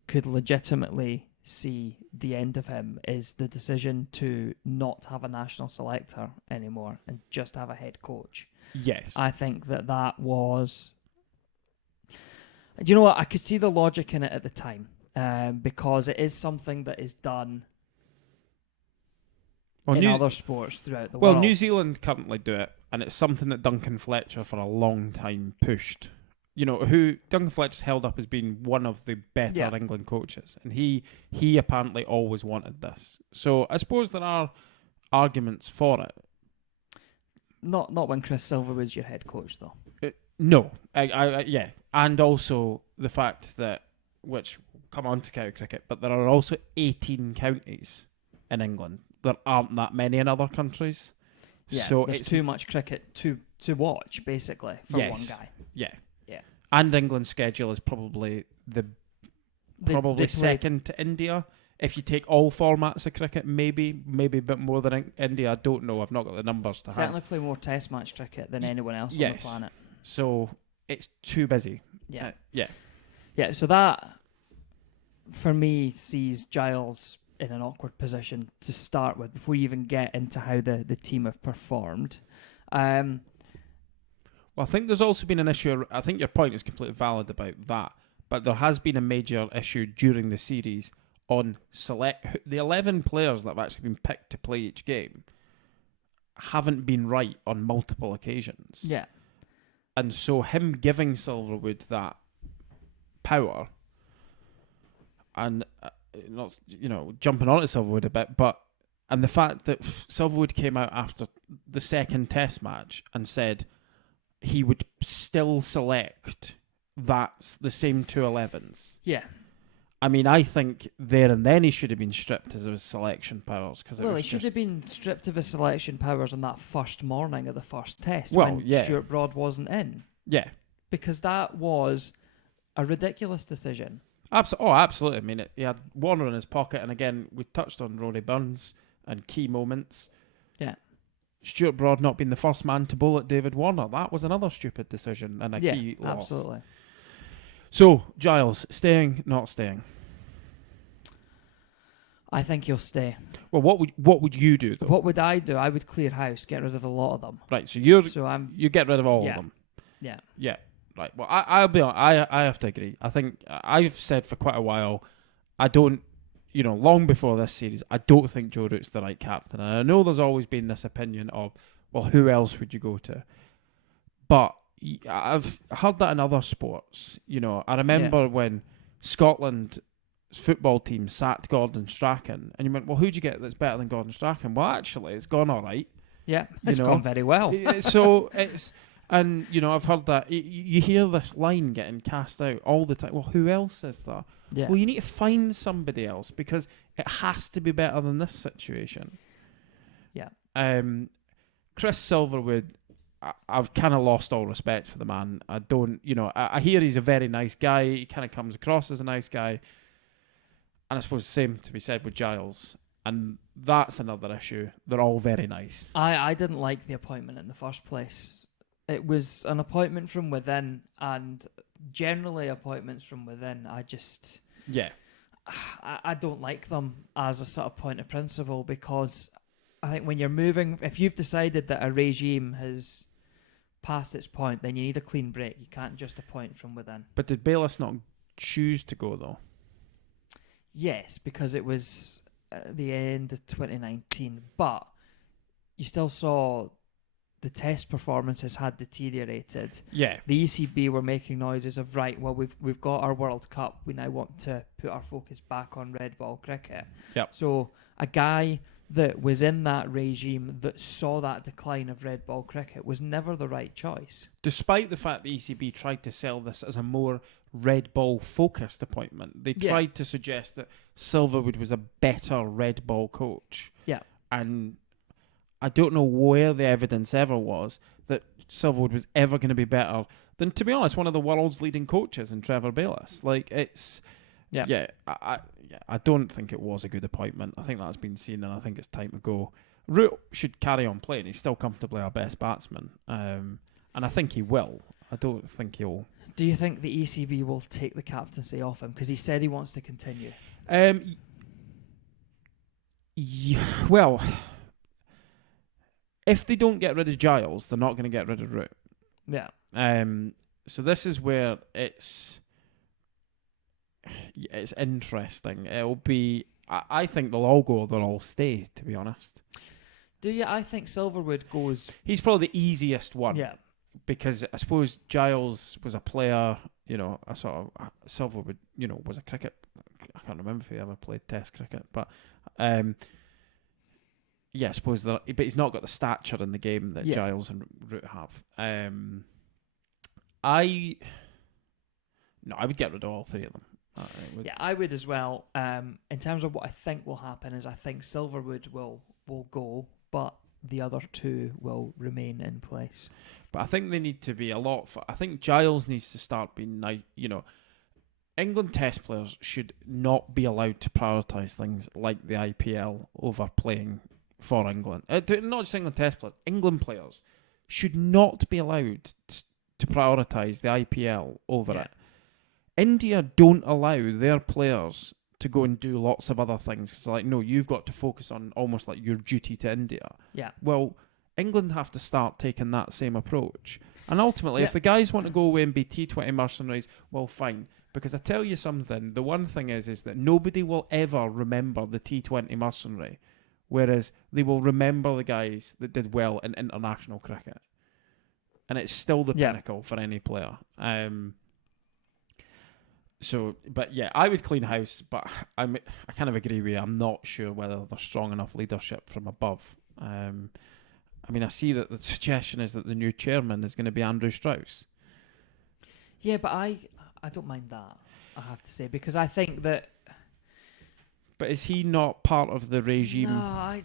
could legitimately see the end of him is the decision to not have a national selector anymore and just have a head coach. Yes. I think that was... Do you know what? I could see the logic in it at the time because it is something that is done in other sports throughout the world. Well, New Zealand currently do it, and it's something that Duncan Fletcher for a long time pushed. Who Duncan Fletcher's held up as being one of the better England coaches, and he apparently always wanted this. So I suppose there are arguments for it. Not when Chris Silverwood's your head coach, though. No, I and also the fact that which come on to county cricket, but there are also 18 counties in England. There aren't that many in other countries. Yeah, so there's it's too much cricket to watch, basically, for one guy. Yeah. Yeah. And England's schedule is probably They second to India. If you take all formats of cricket, maybe a bit more than India. I don't know. I've not got the numbers to hand. Certainly play more Test match cricket than anyone else on the planet. So it's too busy. Yeah. Yeah. So that, for me, sees Giles in an awkward position to start with before you even get into how the team have performed. Well, I think there's also been an issue. I think your point is completely valid about that, but there has been a major issue during the series on the 11 players that have actually been picked to play each game haven't been right on multiple occasions. Yeah. And so him giving Silverwood that power and not jumping onto Silverwood a bit, and the fact that Silverwood came out after the second Test match and said he would still select that's the same two 11s. Yeah. I mean, I think there and then he should have been stripped of his selection powers. He should have been stripped of his selection powers on that first morning of the first Test when Stuart Broad wasn't in. Yeah. Because that was a ridiculous decision. Absolutely. I mean, he had Warner in his pocket, and again, we touched on Rory Burns and key moments. Yeah. Stuart Broad not being the first man to bowl at David Warner. That was another stupid decision and a key loss. Absolutely. So, Giles, staying, not staying? I think he'll stay. Well, what would you do, though? What would I do? I would clear house, get rid of a lot of them. Right, so you get rid of all of them. Yeah. Yeah. Right. Well, I'll be honest, I have to agree. I think I've said for quite a while, I don't, long before this series, I don't think Joe Root's the right captain. And I know there's always been this opinion of, well, who else would you go to? But I've heard that in other sports. I remember when Scotland's football team sacked Gordon Strachan, and you went, well, who'd you get that's better than Gordon Strachan? Well, actually, it's gone all right. Yeah, it's gone very well. So it's... And, I've heard that. You hear this line getting cast out all the time. Well, who else is there? Yeah. Well, you need to find somebody else because it has to be better than this situation. Yeah. Chris Silverwood, I've kind of lost all respect for the man. I don't, I hear he's a very nice guy. He kind of comes across as a nice guy. And I suppose the same to be said with Giles. And that's another issue. They're all very nice. I didn't like the appointment in the first place. It was an appointment from within, and generally appointments from within, I don't like them as a sort of point of principle, because I think when you're moving, if you've decided that a regime has passed its point, then you need a clean break. You can't just appoint from within. But did Bayliss not choose to go, though? Yes, because it was at the end of 2019, but you still saw the Test performances had deteriorated. Yeah. The ECB were making noises of, right, well, we've got our World Cup. We now want to put our focus back on red ball cricket. Yep. So a guy that was in that regime that saw that decline of red ball cricket was never the right choice. Despite the fact the ECB tried to sell this as a more red ball focused appointment, they tried to suggest that Silverwood was a better red ball coach. Yeah. And I don't know where the evidence ever was that Silverwood was ever going to be better than, to be honest, one of the world's leading coaches in Trevor Bayliss. Like, it's... I don't think it was a good appointment. I think that's been seen, and I think it's time to go. Root should carry on playing. He's still comfortably our best batsman. And I think he will. I don't think he'll... Do you think the ECB will take the captaincy off him? Because he said he wants to continue. Well... If they don't get rid of Giles, they're not going to get rid of Root. Yeah. So this is where it's interesting. It'll be... I think they'll all go or they'll all stay, to be honest. Do you? I think Silverwood goes... He's probably the easiest one. Yeah. Because I suppose Giles was a player, Silverwood, was a cricket... I can't remember if he ever played Test cricket, but... I suppose but he's not got the stature in the game that Giles and Root have. I would get rid of all three of them. Yeah, I would as well. In terms of what I think will happen is I think Silverwood will go, but the other two will remain in place. But I think they need to be I think Giles needs to start being England Test players should not be allowed to prioritise things like the IPL over playing for England. Not just England Test players, England players should not be allowed to prioritise the IPL over it. India don't allow their players to go and do lots of other things. It's like, no, you've got to focus on almost like your duty to India. Yeah. Well, England have to start taking that same approach. And ultimately, if the guys want to go away and be T20 mercenaries, well, fine. Because I tell you something, the one thing is that nobody will ever remember the T20 mercenary, whereas they will remember the guys that did well in international cricket. And it's still the pinnacle for any player. I would clean house, but I kind of agree with you. I'm not sure whether there's strong enough leadership from above. I see that the suggestion is that the new chairman is going to be Andrew Strauss. Yeah, but I don't mind that, I have to say, because I think that... But is he not part of the regime? No, I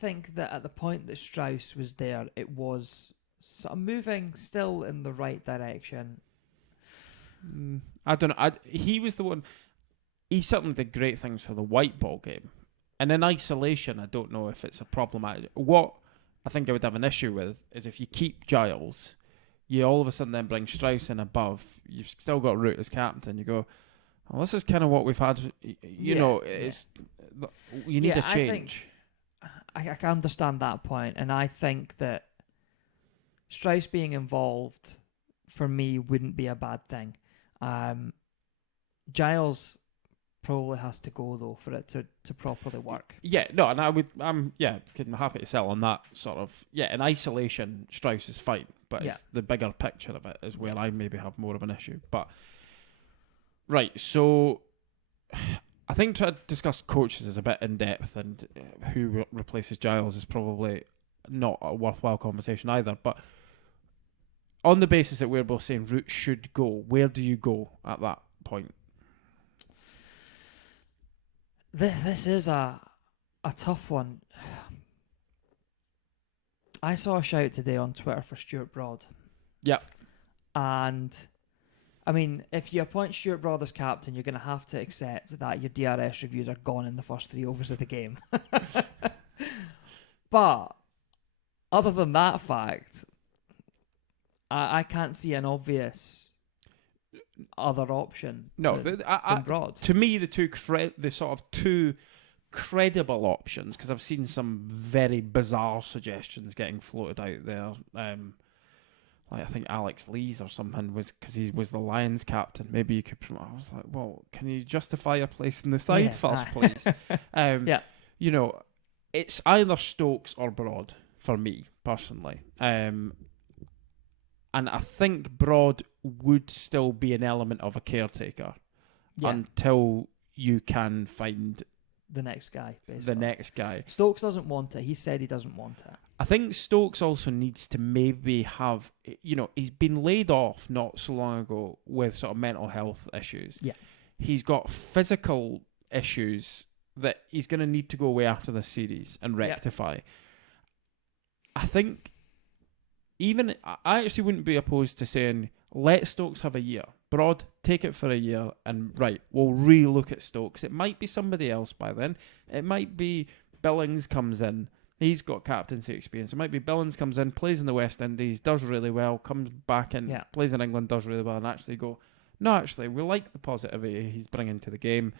think that at the point that Strauss was there, it was sort of moving still in the right direction. I don't know. He was the one... He certainly did great things for the white ball game. And in isolation, I don't know if it's a problem. What I think I would have an issue with is if you keep Giles... You all of a sudden then bring Strauss in above. You've still got Root as captain. You go, well, this is kind of what we've had. You need a change. I can understand that point, and I think that Strauss being involved for me wouldn't be a bad thing. Giles probably has to go though for it to properly work. Yeah, no, and I'm happy to sell on that sort of. Yeah, in isolation, Strauss is fine. But it's the bigger picture of it is where I maybe have more of an issue. But right, so I think to discuss coaches is a bit in depth, and who replaces Giles is probably not a worthwhile conversation either. But on the basis that we're both saying Root should go, where do you go at that point? This is a tough one. I saw a shout today on Twitter for Stuart Broad. Yep. And, I mean, if you appoint Stuart Broad as captain, you're going to have to accept that your DRS reviews are gone in the first 3 overs of the game. But, other than that fact, I can't see an obvious other option. No, than Broad. To me, the sort of two credible options, because I've seen some very bizarre suggestions getting floated out there. Like I think Alex Lees or something was because he was the Lions captain. Maybe you could. I was like, well, can you justify a place in the side first, please? It's either Stokes or Broad for me personally. And I think Broad would still be an element of a caretaker until you can find the next guy, basically. The next guy. Stokes doesn't want it. He said he doesn't want it. I think Stokes also needs to maybe have, he's been laid off not so long ago with sort of mental health issues. Yeah. He's got physical issues that he's going to need to go away after the series and rectify. Yep. I think I actually wouldn't be opposed to saying, let Stokes have a year. Broad, take it for a year and we'll re-look at Stokes. It might be somebody else by then. It might be Billings comes in. He's got captaincy experience. It might be Billings comes in, plays in the West Indies, does really well, comes back in, plays in England, does really well, and actually go, no, actually, we like the positivity he's bringing to the game.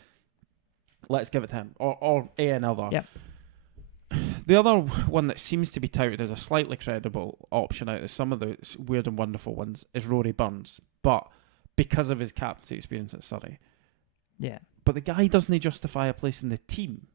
Let's give it to him. Or another. Yep. The other one that seems to be touted as a slightly credible option out of some of the weird and wonderful ones is Rory Burns. But because of his captaincy experience at Surrey. Yeah. But the guy doesn't justify a place in the team.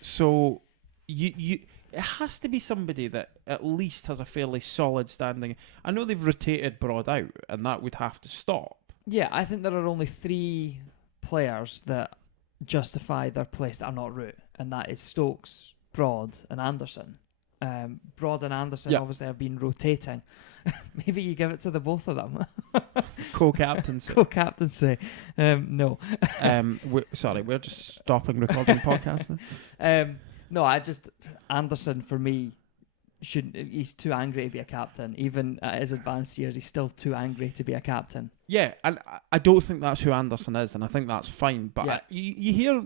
So it has to be somebody that at least has a fairly solid standing. I know they've rotated Broad out, and that would have to stop. Yeah, I think there are only 3 players that justify their place that are not Root, and that is Stokes, Broad, and Anderson. Broad and Anderson obviously have been rotating. Maybe you give it to the both of them. Co-captaincy. Co-captaincy. No. We're just stopping recording the podcast now. No, Anderson for me he's too angry to be a captain. Even at his advanced years, he's still too angry to be a captain. Yeah, and I don't think that's who Anderson is, and I think that's fine. But you hear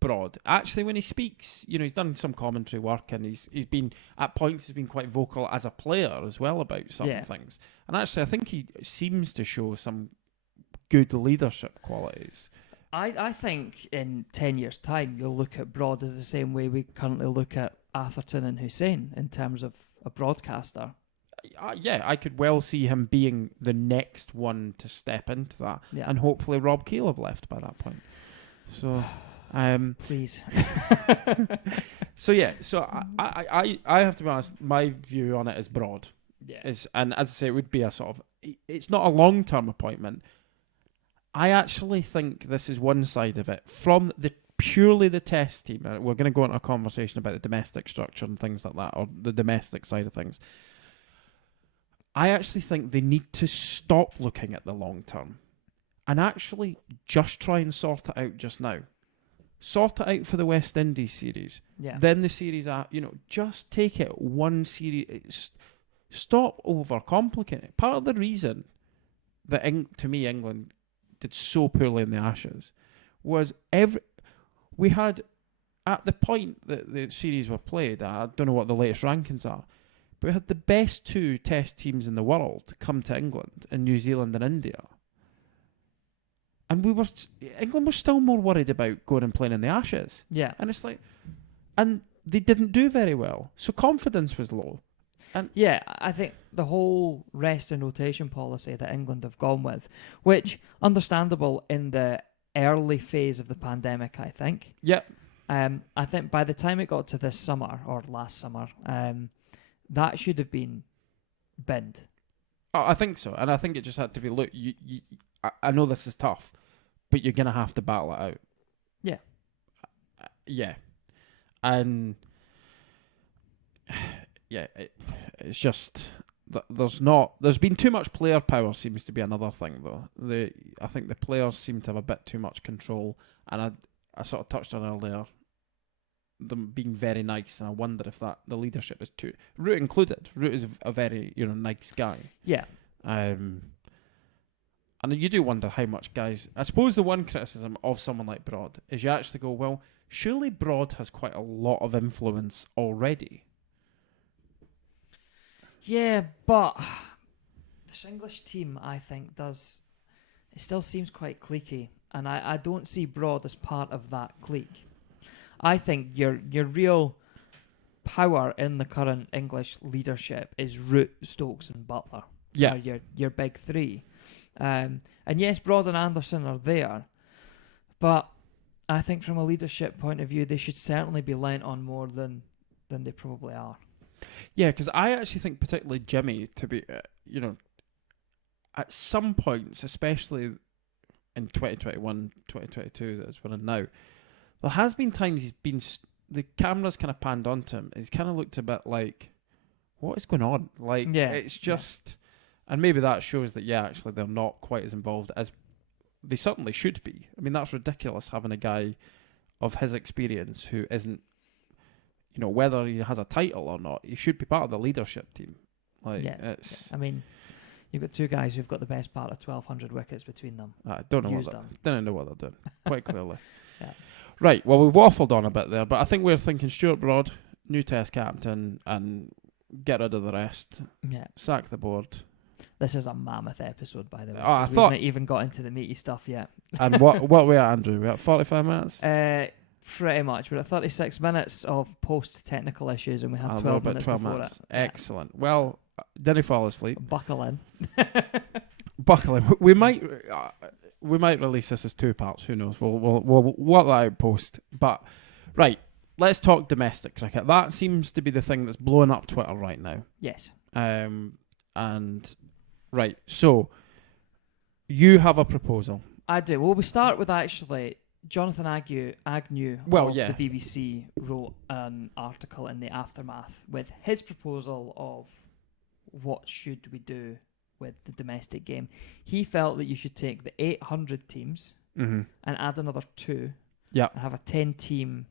Broad actually when he speaks. He's done some commentary work, and he's been at points he's been quite vocal as a player as well about some things. And actually, I think he seems to show some good leadership qualities. I think in 10 years' time, you'll look at Broad as the same way we currently look at Atherton and Hussein in terms of a broadcaster. I could well see him being the next one to step into that. Yeah. And hopefully Rob Keel have left by that point. So, please. So I have to be honest, my view on it is Broad. Yeah. And as I say, it would be a sort of, it's not a long-term appointment. I actually think this is one side of it. From purely the test team, we're going to go into a conversation about the domestic structure and things like that, or the domestic side of things. I actually think they need to stop looking at the long term and actually just try and sort it out just now. Sort it out for the West Indies series. Yeah. Then the series, just take it one series. Stop overcomplicating it. Part of the reason that, to me, England did so poorly in the Ashes was we had, at the point that the series were played, I don't know what the latest rankings are, but we had the best two test teams in the world come to England, in New Zealand and India. And England was still more worried about going and playing in the Ashes. Yeah. And it's like, and they didn't do very well. So confidence was low. And yeah, I think the whole rest and rotation policy that England have gone with, which understandable in the early phase of the pandemic, I think. Yep. I think by the time it got to this summer or last summer, that should have been binned. Oh, I think so, and I think it just had to be. Look, I know this is tough, but you're gonna have to battle it out. Yeah. Yeah, and yeah, it's just there's been too much player power. Seems to be another thing though. I think the players seem to have a bit too much control, and I sort of touched on earlier them being very nice, and I wonder if the leadership is too, Root included. Root is a very nice guy. Yeah. And you do wonder how much guys. I suppose the one criticism of someone like Broad is you actually go, well, surely Broad has quite a lot of influence already. Yeah, but this English team, I think, it still seems quite cliquey, and I don't see Broad as part of that clique. I think your real power in the current English leadership is Root, Stokes and Butler. Yeah. Your big three. And yes, Broad and Anderson are there, but I think from a leadership point of view, they should certainly be lent on more than they probably are. Yeah, because I actually think particularly Jimmy to be, at some points, especially in 2021, 2022, that's what I'm now, there has been times he's been, the camera's kind of panned onto him, and he's kind of looked a bit like, what is going on? Like, it's just, and maybe that shows that, actually they're not quite as involved as they certainly should be. I mean, that's ridiculous having a guy of his experience who isn't, whether he has a title or not, he should be part of the leadership team. Like, I mean, you've got two guys who've got the best part of 1,200 wickets between them. I don't know don't know what they're doing, quite clearly. Yeah. Right, well, we've waffled on a bit there, but I think we're thinking Stuart Broad, new test captain, and get rid of the rest. Yeah. Sack the board. This is a mammoth episode, by the way. Oh, we've not even got into the meaty stuff yet. And what we at, Andrew? We're at 45 minutes? Pretty much. We're at 36 minutes of post-technical issues, and we have 12 minutes before it. Excellent. Well, did he fall asleep? Buckle in. Buckle in. We might release this as 2 parts. Who knows? We'll work that out post. But right, let's talk domestic cricket. That seems to be the thing that's blowing up Twitter right now. Yes. And right, so you have a proposal. I do. Well, we start with actually Jonathan Agnew Well, of yeah. the BBC wrote an article in the Aftermath with his proposal of what should we do with the domestic game. He felt that you should take the 800 teams Mm-hmm. and add another 2 Yeah. and have a 10-team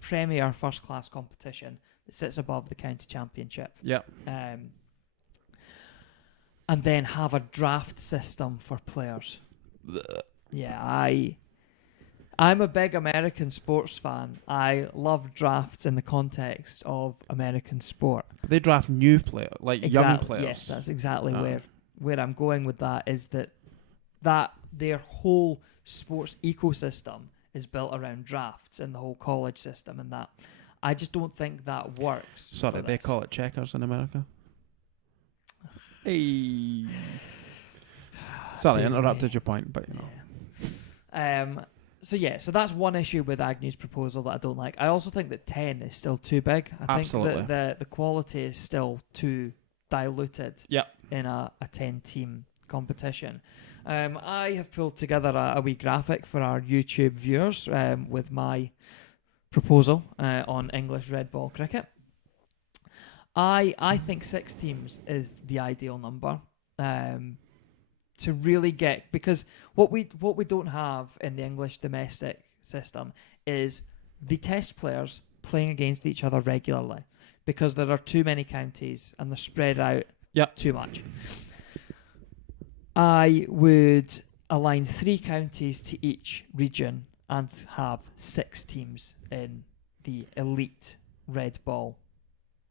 Premier first-class competition that sits above the county championship. Yeah. And then have a draft system for players. Yeah, I'm a big American sports fan. I love drafts in the context of American sport. But they draft new players, like young players. Yes, that's exactly where I'm going with that, is that their whole sports ecosystem is built around drafts and the whole college system and that. I just don't think that works. Sorry, they call it checkers in America. Hey. Sorry, I interrupted your point, but you know. So that's one issue with Agnew's proposal that I don't like. I also think that 10 is still too big. I Absolutely. think that the quality is still too diluted in a 10-team competition. I have pulled together a wee graphic for our YouTube viewers with my proposal on English red ball cricket. I think 6 teams is the ideal number to really get, because what we don't have in the English domestic system is the test players playing against each other regularly, because there are too many counties and they're spread out too much. I would align 3 counties to each region and have 6 teams in the elite red ball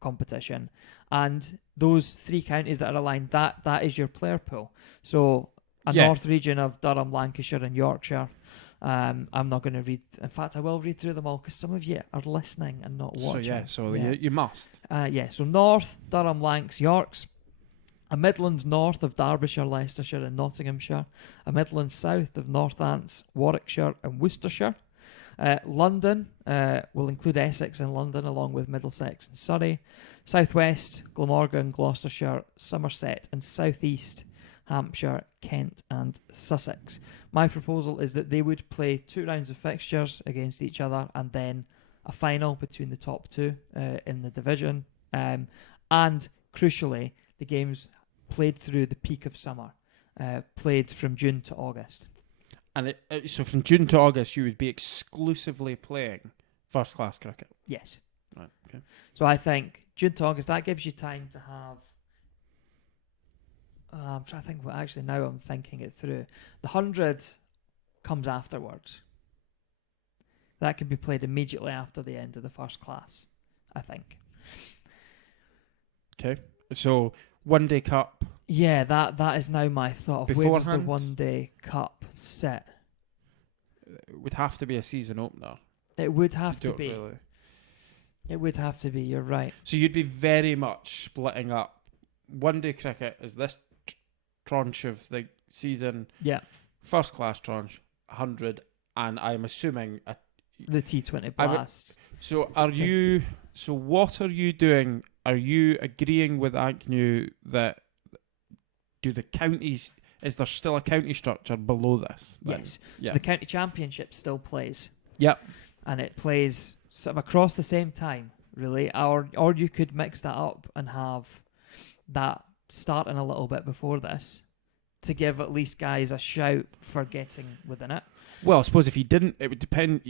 competition, and those 3 counties that are aligned, that is your player pool. So a north region of Durham, Lancashire and Yorkshire. I'm not going to read, in fact I will read through them all because some of you are listening and not watching. You must. So north, Durham, Lancs, Yorks. A Midlands north of Derbyshire, Leicestershire and Nottinghamshire. A Midlands south of Northants, Warwickshire and Worcestershire. London will include Essex and London along with Middlesex and Surrey. Southwest, Glamorgan, Gloucestershire, Somerset and Southeast, Hampshire, Kent and Sussex. My proposal is that they would play 2 rounds of fixtures against each other and then a final between the top 2 in the division. And crucially, the games played through the peak of summer, played from June to August. And so from June to August, you would be exclusively playing first-class cricket? Yes. Right, okay. So I think June to August, that gives you time to have... I'm trying to think what... Actually, now I'm thinking it through. The 100 comes afterwards. That can be played immediately after the end of the first class, I think. Okay. So, one-day cup... Yeah, that is now my thought of where does the 1 day cup sit. It would have to be a season opener. It would have to be. Really. It would have to be, you're right. So you'd be very much splitting up. 1 day cricket is this tranche of the season. Yeah. First class tranche, 100, and I'm assuming the T20 blasts. So what are you doing? Are you agreeing with Agnew that do the counties, is there still a county structure below this? Yes. Yeah. So the county championship still plays. Yep. And it plays sort of across the same time, really. Or you could mix that up and have that starting a little bit before this to give at least guys a shout for getting within it. Well, I suppose if you didn't, it would depend.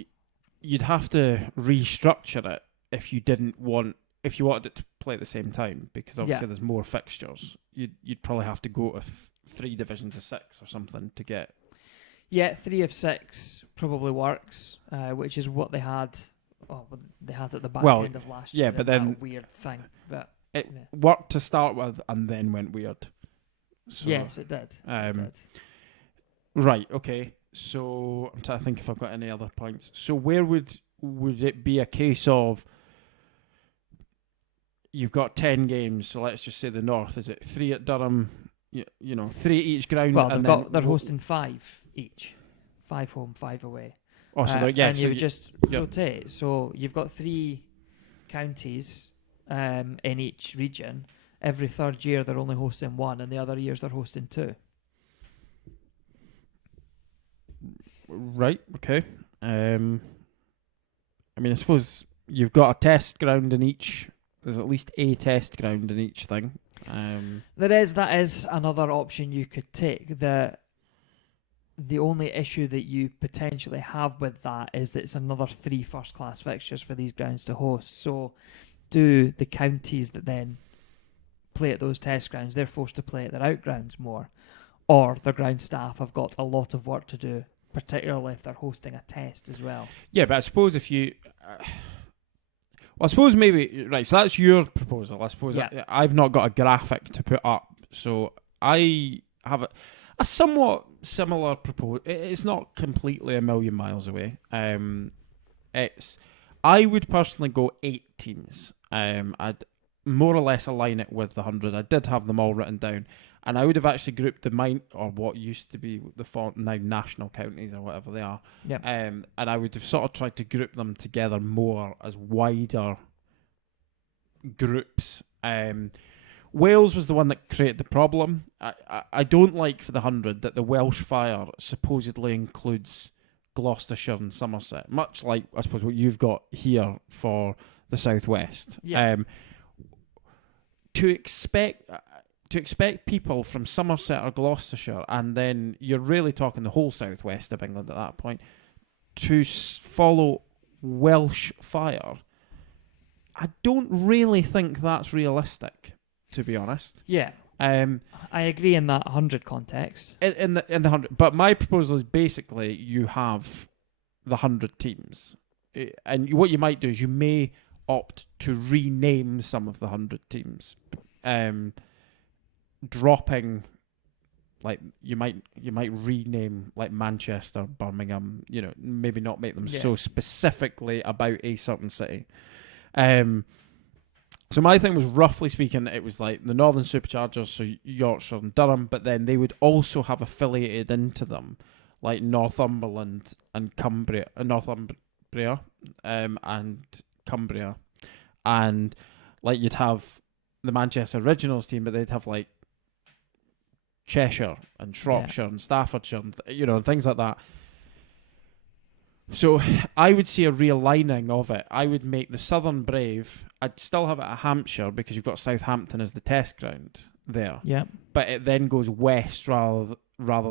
You'd have to restructure it if you wanted it to play at the same time, because obviously there's more fixtures. You'd probably have to go to 3 divisions of 6 or something to get. Yeah, 3 of 6 probably works, which is what they had. Oh, they had at the back end of last year. Yeah, but then that weird thing. But it worked to start with, and then went weird. So, yes, it did. Right. Okay. So I'm trying to think if I've got any other points. So where would it be a case of? You've got 10 games, so let's just say the North. Is it 3 at Durham? You know, 3 at each ground. Well, they're hosting 5 each, 5 home, 5 away. Oh, so and you would just rotate. So you've got 3 counties in each region. Every third year they're only hosting 1, and the other years they're hosting 2. Right. Okay. I mean, I suppose you've got a test ground in each. There's at least a test ground in each thing. That is another option you could take. The only issue that you potentially have with that is that it's another 3 first-class fixtures for these grounds to host. So do the counties that then play at those test grounds, they're forced to play at their out grounds more, or their ground staff have got a lot of work to do, particularly if they're hosting a test as well. Yeah, but I suppose if you... well, I suppose maybe... Right, so that's your proposal. I suppose I've not got a graphic to put up, so I have a somewhat similar proposal. It's not completely a million miles away. I would personally go 8 teams. I'd more or less align it with the 100. I did have them all written down, and I would have actually grouped or what used to be the now national counties or whatever they are. Yep. And I would have sort of tried to group them together more as wider groups. Wales was the one that created the problem. I don't like for the 100 that the Welsh Fire supposedly includes Gloucestershire and Somerset, much like I suppose what you've got here for the Southwest. Yeah. To expect people from Somerset or Gloucestershire, and then you're really talking the whole Southwest of England at that point, to follow Welsh Fire, I don't really think that's realistic, to be honest. Yeah. I agree in that 100 context. In the 100, but my proposal is basically you have the 100 teams, and what you might do is you may opt to rename some of the 100 teams, dropping, like you might rename like Manchester, Birmingham, maybe not make them so specifically about a certain city. So my thing was, roughly speaking, it was like the Northern Superchargers, so Yorkshire and Durham, but then they would also have affiliated into them, like Northumberland and Cumbria, and Cumbria, and like you'd have the Manchester Originals team, but they'd have like Cheshire and Shropshire and Staffordshire, and things like that. So I would see a realigning of it. I would make the Southern Brave. I'd still have it at Hampshire because you've got Southampton as the test ground there. Yeah. But it then goes west rather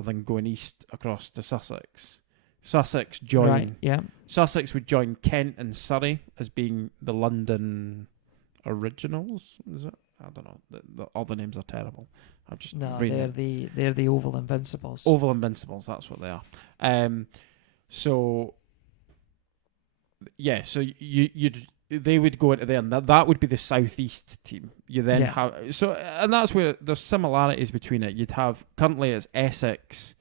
than going east across to Sussex. Sussex would join Kent and Surrey as being the London Originals. Is it? I don't know. All the names are terrible. I'm just reading. They're the Oval Invincibles. Oval Invincibles. That's what they are. So they would go into there, and that would be the southeast team. You then have and that's where there's similarities between it. You'd have currently it's Essex,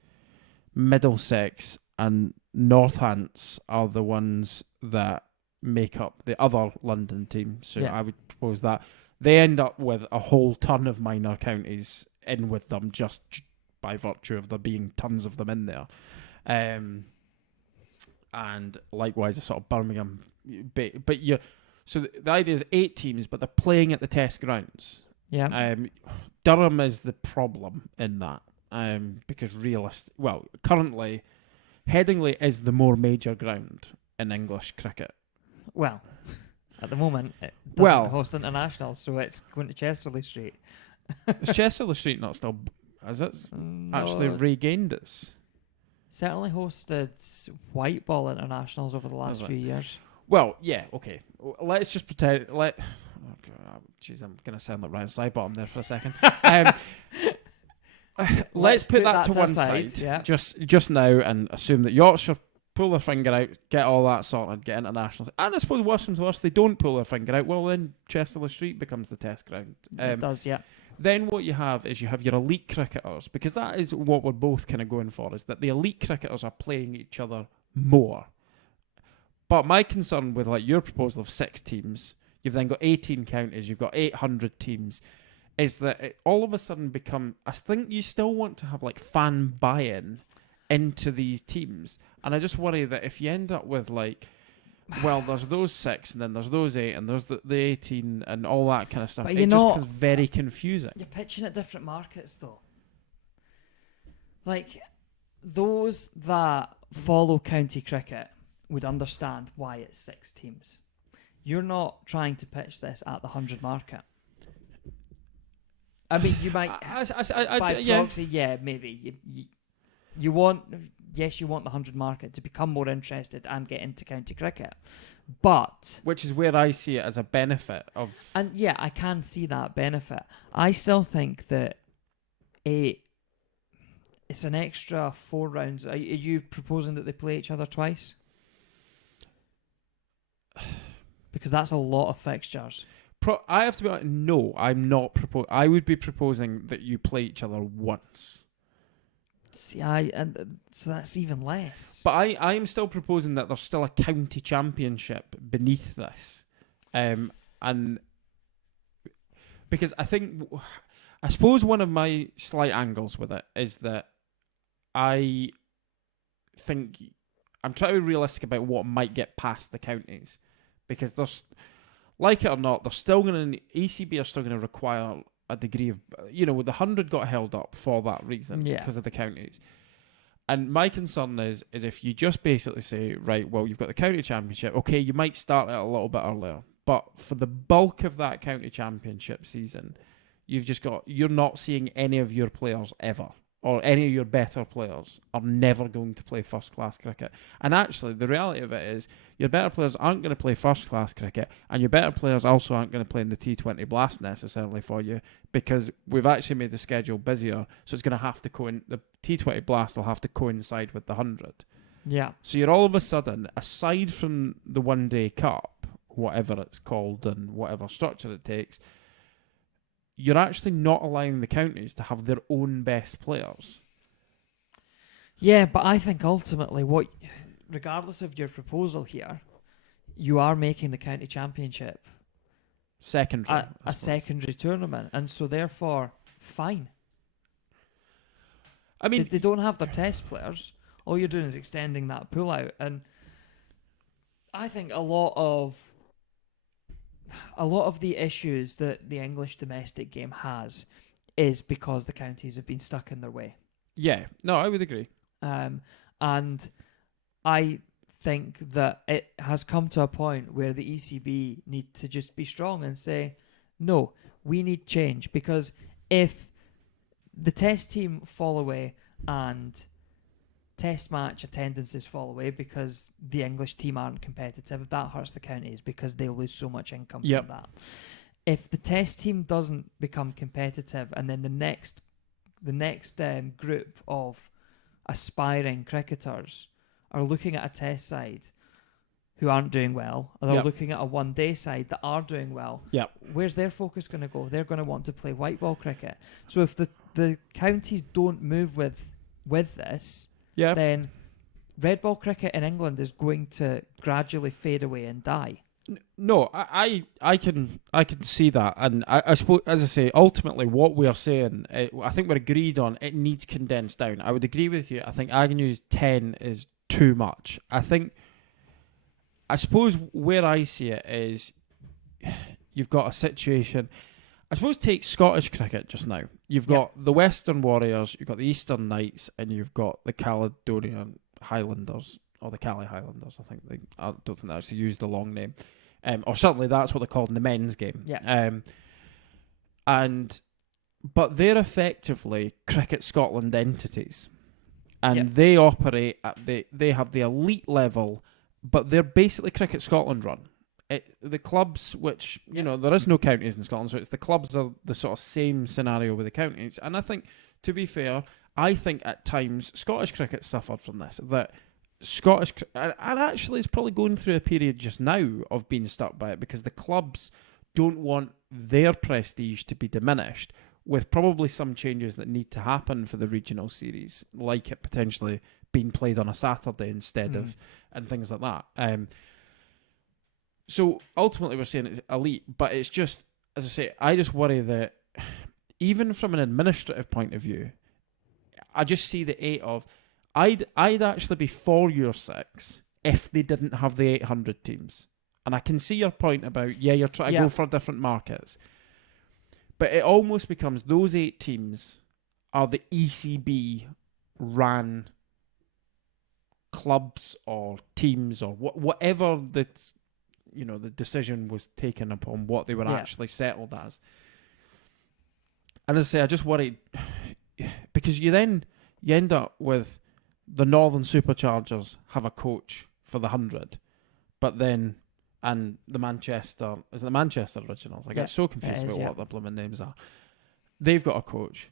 Middlesex, and Northants are the ones that make up the other London team. So I would propose that they end up with a whole ton of minor counties in with them just by virtue of there being tons of them in there. And likewise, a sort of Birmingham, so the idea is 8 teams, but they're playing at the test grounds. Yeah. Durham is the problem in that, because currently, Headingley is the more major ground in English cricket. Well, at the moment, it doesn't host internationals, so it's going to Chesterley Street. Is Chesterley Street not still? Has it actually regained its? Certainly hosted white ball internationals over the last few years. Well, yeah, okay. Let's just pretend. Jeez, I'm gonna sound like Ryan Sidebottom there for a second. Let's put that to one side, just now, and assume that Yorkshire pull their finger out, get all that sorted, get internationals. And I suppose worse comes to worse, they don't pull their finger out. Well, then Chesterley Street becomes the test ground. It does, yeah. Then what you have is your elite cricketers, because that is what we're both kind of going for, is that the elite cricketers are playing each other more. But my concern with like your proposal of 6 teams, you've then got 18 counties, you've got 800 teams, is that it all of a sudden I think you still want to have like fan buy-in into these teams. And I just worry that if you end up with like, well, there's those 6, and then there's those 8, and there's the 18, and all that kind of stuff. It just becomes very confusing. You're pitching at different markets, though. Like, those that follow county cricket would understand why it's 6 teams. You're not trying to pitch this at the 100 market. I mean, you might by proxy, maybe you want the 100 market to become more interested and get into county cricket, but which is where I see it as a benefit of. And yeah, I can see that benefit. I still think that it's an extra 4 rounds. Are you proposing that they play each other twice? Because that's a lot of fixtures. I have to be honest, no, I'm not proposing. I would be proposing that you play each other once. See, so that's even less. But I am still proposing that there's still a county championship beneath this. And because I suppose one of my slight angles with it is that I think I'm trying to be realistic about what might get past the counties, because there's, like it or not, they're still going to, ECB are still going to require a degree of, the 100 got held up for that reason, because of the counties. And my concern is if you just basically say, right, well, you've got the county championship, okay, you might start it a little bit earlier, but for the bulk of that county championship season, you're not seeing any of your players ever, or any of your better players are never going to play first-class cricket. And actually, the reality of it is, your better players aren't going to play first-class cricket, and your better players also aren't going to play in the T20 Blast necessarily for you, because we've actually made the schedule busier, so it's going to have to the T20 Blast will have to coincide with the 100. Yeah. So you're all of a sudden, aside from the one-day cup, whatever it's called and whatever structure it takes, you're actually not allowing the counties to have their own best players. Yeah, but I think ultimately, regardless of your proposal here, you are making the county championship secondary, a secondary tournament, and so therefore, fine. I mean, they don't have their test players. All you're doing is extending that pool out, and I think a lot of the issues that the English domestic game has is because the counties have been stuck in their way. Yeah, no, I would agree. And I think that it has come to a point where the ECB need to just be strong and say, no, we need change, because if the test team fall away and test match attendances fall away because the English team aren't competitive, that hurts the counties because they lose so much income from that. If the test team doesn't become competitive, and then the next group of aspiring cricketers are looking at a test side who aren't doing well, or they're looking at a one-day side that are doing well, where's their focus going to go? They're going to want to play white ball cricket. So if the counties don't move with this, then red ball cricket in England is going to gradually fade away and die. No, I can see that, and I suppose, as I say, ultimately what we are saying, I think we're agreed on, it needs condensed down. I would agree with you. I think Agnew's 10 is too much. I suppose where I see it is, you've got a situation. I suppose take Scottish cricket just now. You've got the Western Warriors, you've got the Eastern Knights, and you've got the Caledonian Highlanders, or the Cali Highlanders. I don't think they actually use the long name, or certainly that's what they're called in the men's game. But they're effectively Cricket Scotland entities, and they operate at they have the elite level, but they're basically Cricket Scotland run. The clubs, which, there is no counties in Scotland, so it's the clubs are the sort of same scenario with the counties. And I think, to be fair, I think at times Scottish cricket suffered from this. That Scottish, and actually it's probably going through a period just now of being stuck by it, because the clubs don't want their prestige to be diminished, with probably some changes that need to happen for the regional series, like it potentially being played on a Saturday instead of, and things like that. So ultimately we're saying it's elite, but it's just, as I say, I just worry that even from an administrative point of view, I just see the 8 of, I'd actually be for your 6 if they didn't have the 800 teams. And I can see your point about, you're trying to go for different markets. But it almost becomes those 8 teams are the ECB ran clubs or teams or whatever the decision was taken upon what they were actually settled as. And as I say, I just worried because you end up with the Northern Superchargers have a coach for the 100, but then and the Manchester Originals. I get so confused about what the blooming names are. They've got a coach,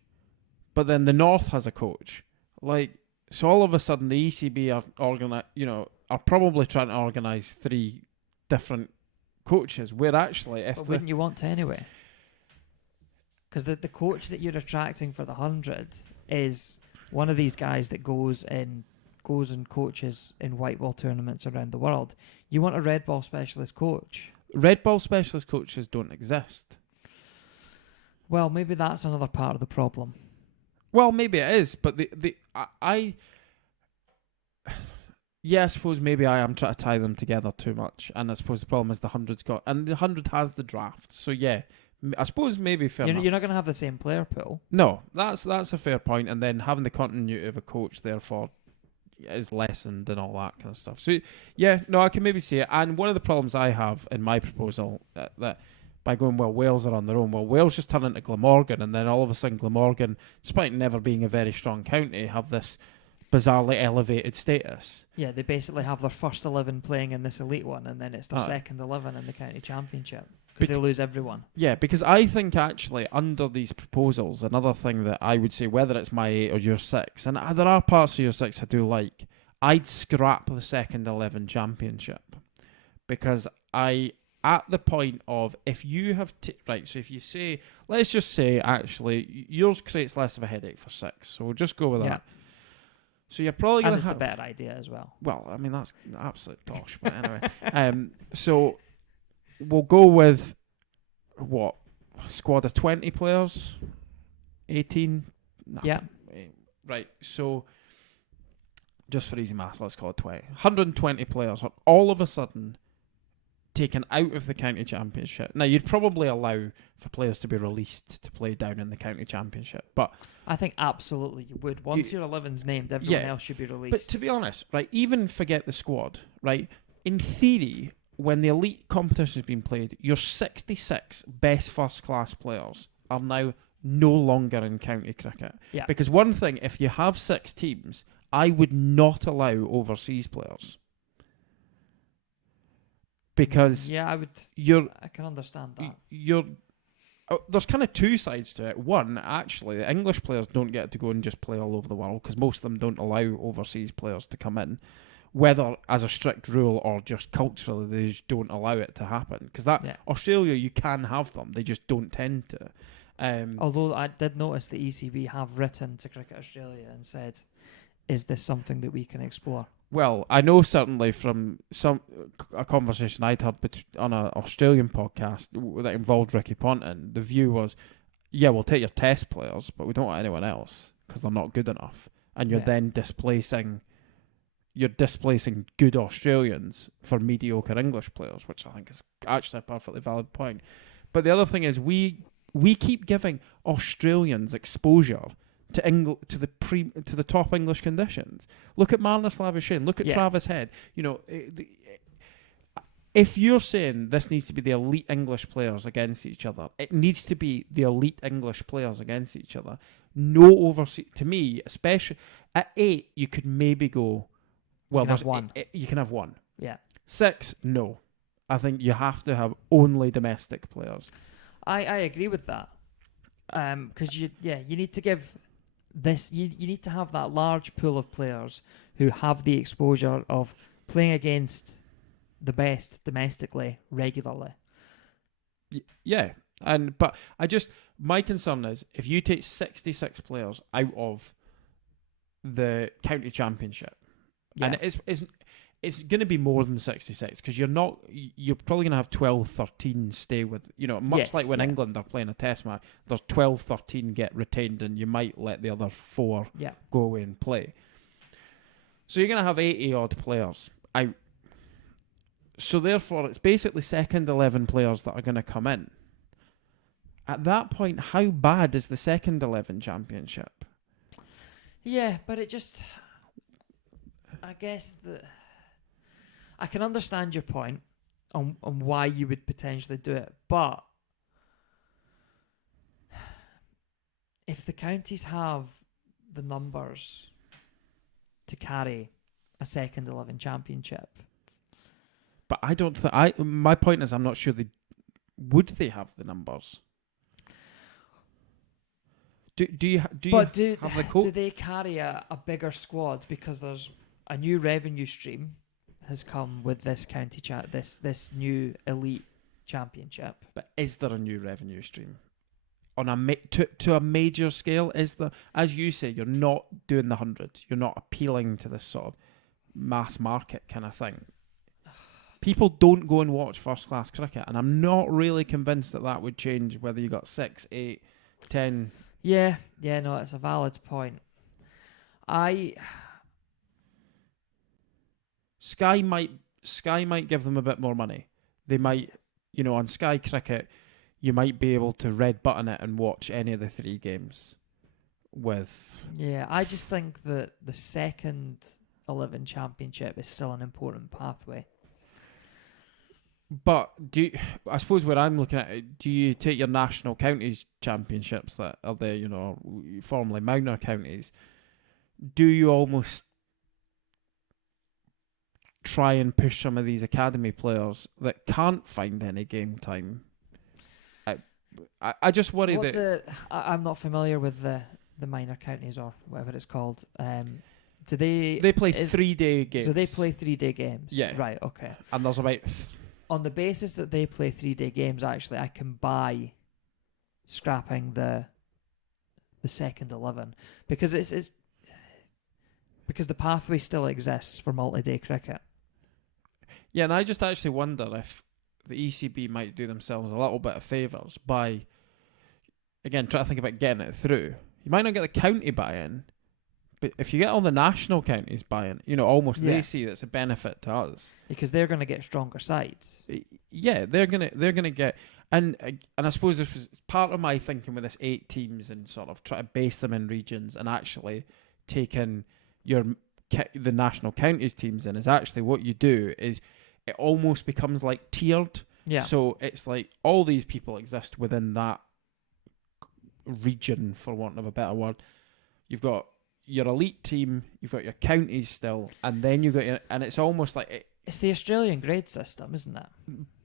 but then the North has a coach. Like, so all of a sudden the ECB are probably trying to organise 3 different coaches. Where actually, wouldn't you want to anyway? Because the coach that you're attracting for the 100 is one of these guys that goes and coaches in white ball tournaments around the world. You want a red ball specialist coach. Red ball specialist coaches don't exist. Well, maybe that's another part of the problem. Well, maybe it is, but I suppose maybe I am trying to tie them together too much, and I suppose the problem is the 100's got, and the 100 has the draft, so yeah, I suppose maybe fair enough. You're not going to have the same player pool. No, that's a fair point, and then having the continuity of a coach, therefore, is lessened and all that kind of stuff. So yeah, no, I can maybe see it. And one of the problems I have in my proposal that by going, well, Wales are on their own. Well, Wales just turn into Glamorgan, and then all of a sudden Glamorgan, despite never being a very strong county, have this bizarrely elevated status. Yeah, they basically have their first 11 playing in this elite one, and then it's their second 11 in the county championship. Because they lose everyone. Yeah, because I think actually under these proposals, another thing that I would say, whether it's my 8 or your 6, and there are parts of your 6 I do like, I'd scrap the second 11 championship. Because at the point of, if you have, so if you say, let's just say actually, yours creates less of a headache for 6, so we'll just go with that. So you're probably going to have... And it's the better idea as well. Well, I mean, that's absolute tosh, but anyway. So... We'll go with, what, a squad of 20 players? 18? Nah. Yeah. Right, so, just for easy maths, let's call it 20. 120 players are all of a sudden taken out of the county championship. Now, you'd probably allow for players to be released to play down in the county championship, but... I think absolutely you would. Once your 11's named, everyone else should be released. But to be honest, right, even forget the squad, right, in theory... When the elite competition has been played, your 66 best first-class players are now no longer in county cricket. Yeah. Because one thing, if you have 6 teams, I would not allow overseas players. Because I can understand that. There's kind of 2 sides to it. One, actually, the English players don't get to go and just play all over the world because most of them don't allow overseas players to come in. Whether as a strict rule or just culturally, they just don't allow it to happen. Because Australia, you can have them, they just don't tend to. Although I did notice the ECB have written to Cricket Australia and said, is this something that we can explore? Well, I know certainly from a conversation I'd had on an Australian podcast that involved Ricky Ponting, the view was, yeah, we'll take your test players, but we don't want anyone else because they're not good enough. And you're then displacing good Australians for mediocre English players, which I think is actually a perfectly valid point. But the other thing is we keep giving Australians exposure to the top English conditions. Look at Marnus Labuschagne. Look at Travis Head. You know, if you're saying this needs to be the elite English players against each other, it needs to be the elite English players against each other. No overseas. To me, especially at 8, you could maybe go. Well, there's one. You can have one. Yeah. 6, no. I think you have to have only domestic players. I agree with that. Because you need to give this. You need to have that large pool of players who have the exposure of playing against the best domestically regularly. Yeah, but my concern is if you take 66 players out of the county championship. Yeah. And it's going to be more than 66 because you're probably going to have 12, 13 stay with, much like when England are playing a test match, there's 12, 13 get retained and you might let the other 4 go away and play. So you're going to have 80 odd players out. So therefore it's basically second 11 players that are going to come in. At that point, how bad is the second 11 championship? Yeah, but it just... I guess I can understand your point on why you would potentially do it, but if the counties have the numbers to carry a second 11 championship, but I don't think my point is I'm not sure would they have the numbers. Do you have the coach? Do they carry a bigger squad because there's a new revenue stream has come with this county this new elite championship? But is there a new revenue stream on to a major scale? Is there, as you say, you're not doing the 100. You're not appealing to this sort of mass market kind of thing. People don't go and watch first class cricket, and I'm not really convinced that would change whether you got 6, 8, 10. Yeah, no, it's a valid point. Sky might give them a bit more money. They might, on Sky Cricket, you might be able to red button it and watch any of the 3 games with. Yeah, I just think that the second 11 championship is still an important pathway. But I suppose where I'm looking at it, do you take your national counties championships that are there, formerly minor counties? Do you almost try and push some of these academy players that can't find any game time? I just worry I'm not familiar with the minor counties or whatever it's called. Do they play 3-day games? So they play 3-day games. Yeah. Right. Okay. And there's about. On the basis that they play 3-day games, actually, I can buy scrapping the second 11 because it's because the pathway still exists for multi-day cricket. Yeah, and I just actually wonder if the ECB might do themselves a little bit of favours by, again, trying to think about getting it through. You might not get the county buy-in, but if you get all the national counties buy-in, they see that's a benefit to us because they're going to get stronger sides. Yeah, they're gonna get, and I suppose this was part of my thinking with this 8 teams and sort of try to base them in regions and actually taking the national counties teams in is actually what you do is it almost becomes like tiered. Yeah. So it's like all these people exist within that region, for want of a better word. You've got your elite team, you've got your counties still, and then you've got and it's almost like it's the Australian grade system, isn't it?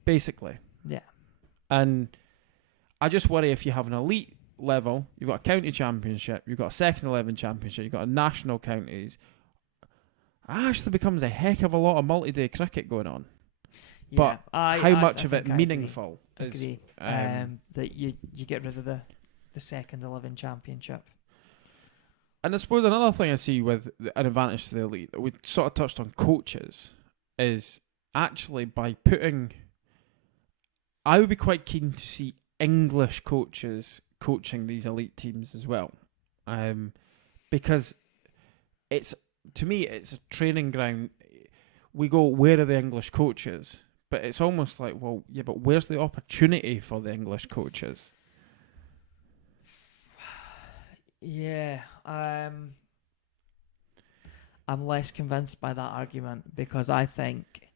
Basically. Yeah. And I just worry if you have an elite level, you've got a county championship, you've got a second 11 championship, you've got a national counties, it actually becomes a heck of a lot of multi-day cricket going on. Yeah, but how much of it meaningful is... Agree. That you get rid of the second 11 championship. And I suppose another thing I see with an advantage to the elite that we sort of touched on coaches is actually by putting... I would be quite keen to see English coaches coaching these elite teams as well. Because to me, it's a training ground. We go, where are the English coaches? But it's almost like, well, yeah, but where's the opportunity for the English coaches? Yeah, I'm less convinced by that argument because I think,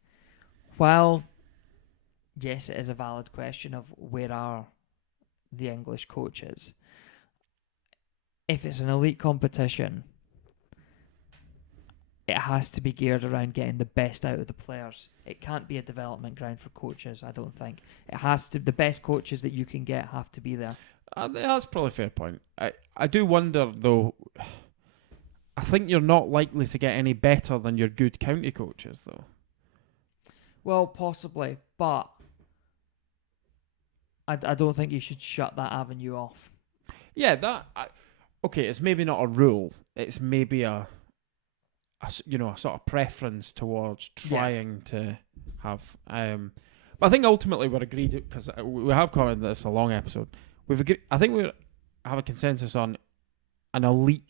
well, yes, it is a valid question of where are the English coaches. If it's an elite competition, it has to be geared around getting the best out of the players. It can't be a development ground for coaches, I don't think. It has to, the best coaches that you can get have to be there. That's probably a fair point. I do wonder, though, I think you're not likely to get any better than your good county coaches, though. Well, possibly, but I don't think you should shut that avenue off. Yeah, okay, it's maybe not a rule. It's maybe a sort of preference towards trying to have. But I think ultimately we're agreed, because we have commented that it's a long episode. I think we have a consensus on an elite.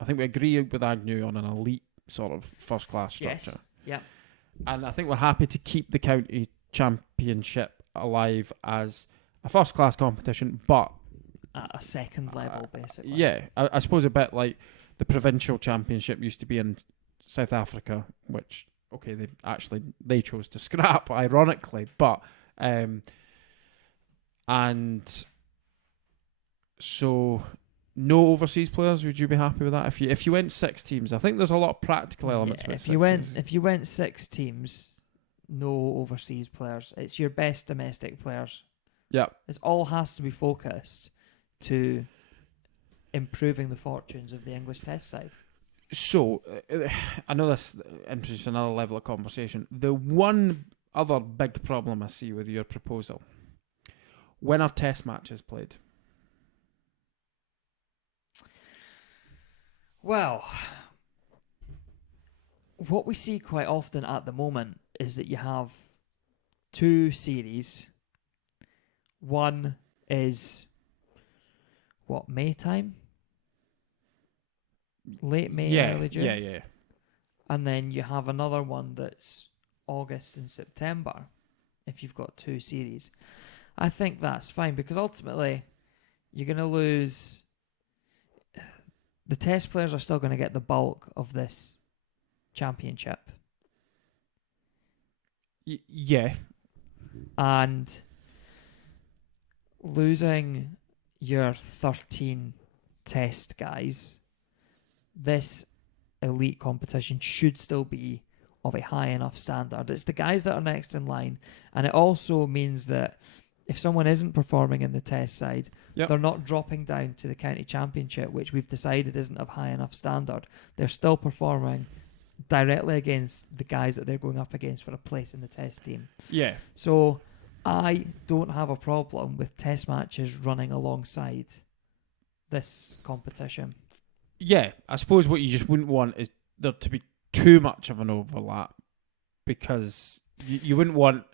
I think we agree with Agnew on an elite sort of first class structure. Yes. Yeah. And I think we're happy to keep the county championship alive as a first class competition, but at a second level, basically. Yeah, I suppose a bit like the provincial championship used to be in South Africa, which they chose to scrap, ironically, but and so no overseas players. Would you be happy with that if you went 6 teams? I think there's a lot of practical elements. Yeah, about if you went 6 teams, no overseas players. It's your best domestic players. Yeah, it all has to be focused to improving the fortunes of the English Test side. So, I know this introduces another level of conversation. The one other big problem I see with your proposal: when are Test matches played? Well, what we see quite often at the moment is that you have 2 series. One is May time? Late May, early June? Yeah. And then you have another one that's August and September, if you've got 2 series. I think that's fine, because ultimately you're going to lose... The Test players are still going to get the bulk of this championship. Yeah. And losing your 13 Test guys, this elite competition should still be of a high enough standard. It's the guys that are next in line, and it also means that if someone isn't performing in the Test side, they're not dropping down to the county championship, which we've decided isn't of high enough standard. They're still performing directly against the guys that they're going up against for a place in the Test team. Yeah. So I don't have a problem with Test matches running alongside this competition. Yeah, I suppose what you just wouldn't want is there to be too much of an overlap, because you wouldn't want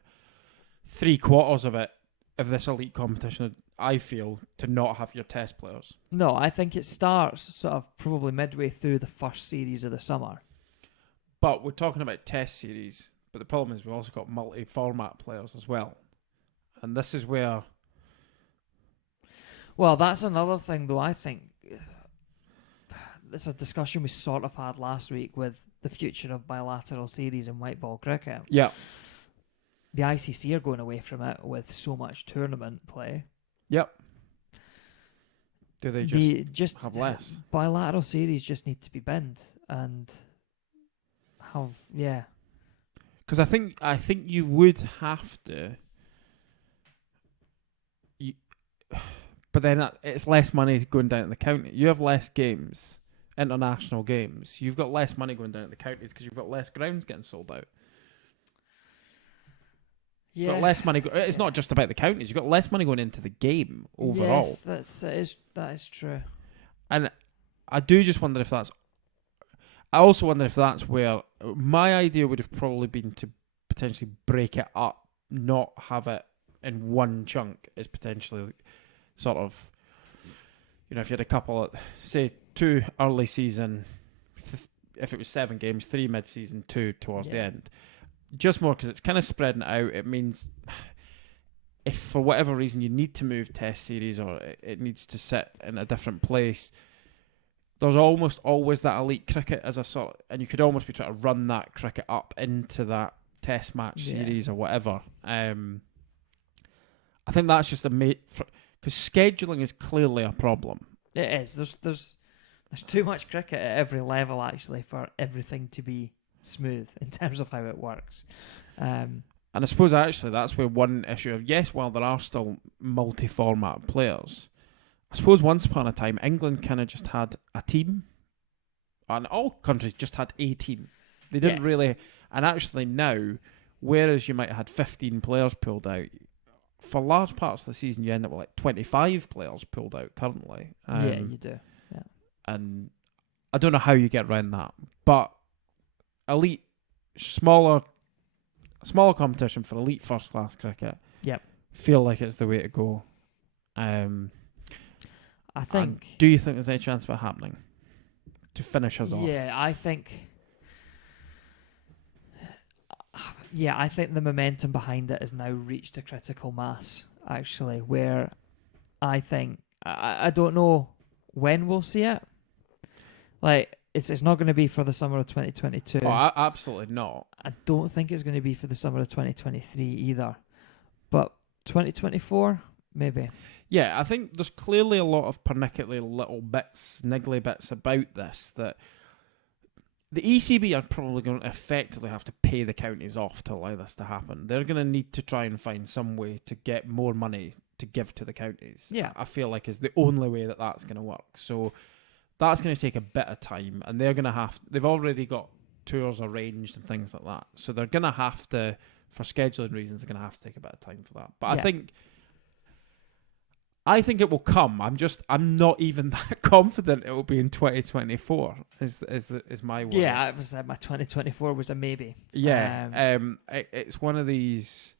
3/4 of it of this elite competition, I feel, to not have your Test players. No, I think it starts sort of probably midway through the first series of the summer. But we're talking about Test series, but the problem is we've also got multi-format players as well. And this is where... Well, that's another thing, though. I think it's a discussion we sort of had last week with the future of bilateral series in white ball cricket. Yeah. The ICC are going away from it with so much tournament play. Yep. Do they just have less? Bilateral series just need to be binned and have, Because I think you would have to. But then it's less money going down to the county. You have less games, international games. You've got less money going down to the counties because you've got less grounds getting sold out. You've got less money. It's not just about the counties. You've got less money going into the game overall. Yes, that is true. And I do just wonder if that's... I also wonder if that's where... My idea would have probably been to potentially break it up, not have it in one chunk, is potentially sort of... if you had a couple of... Say, 2 early season... If it was 7 games, 3 mid-season, 2 towards the end... Just more because it's kind of spreading it out. It means if for whatever reason you need to move Test series or it needs to sit in a different place, there's almost always that elite cricket as a sort, and you could almost be trying to run that cricket up into that Test match series or whatever. I think that's just because scheduling is clearly a problem. It is. There's too much cricket at every level actually for everything to be smooth in terms of how it works. And I suppose actually that's where one issue of, yes, while there are still multi-format players, I suppose once upon a time England kind of just had a team, and all countries just had a team. They didn't really, and actually now, whereas you might have had 15 players pulled out, for large parts of the season you end up with like 25 players pulled out currently. You do. Yeah. And I don't know how you get around that, but elite, smaller competition for elite first class cricket. Yep. Feel like it's the way to go. I think. Do you think there's any chance of it happening to finish us off? Yeah, I think. Yeah, I think the momentum behind it has now reached a critical mass. Actually, where I think I don't know when we'll see it. Like, it's not going to be for the summer of 2022. Oh, absolutely not. I don't think it's going to be for the summer of 2023 either. But 2024, maybe. Yeah, I think there's clearly a lot of pernickety little bits, niggly bits about this that the ECB are probably going to effectively have to pay the counties off to allow this to happen. They're going to need to try and find some way to get more money to give to the counties. Yeah. I feel like is the only way that that's going to work. So that's going to take a bit of time, and they're going to they've already got tours arranged and things like that. So they're going to have to, for scheduling reasons, they're going to have to take a bit of time for that. But I think it will come. I'm not even that confident it will be in 2024. Is my word. Yeah, it was my 2024 was a maybe. Yeah, it's one of these.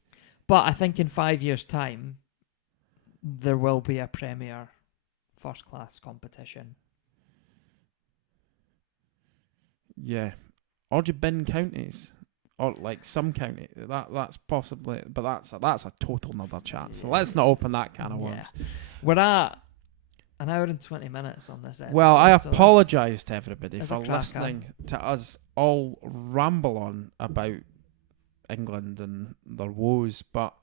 But I think in 5 years' time, there will be a Premier first class competition. Yeah, or do you bin counties? Or like some county, that's possibly, but that's a total nother chat. Yeah. So let's not open that can of worms. Yeah. We're at an hour and 20 minutes on this episode. Well, I apologise to everybody for listening to us all ramble on about England and their woes. But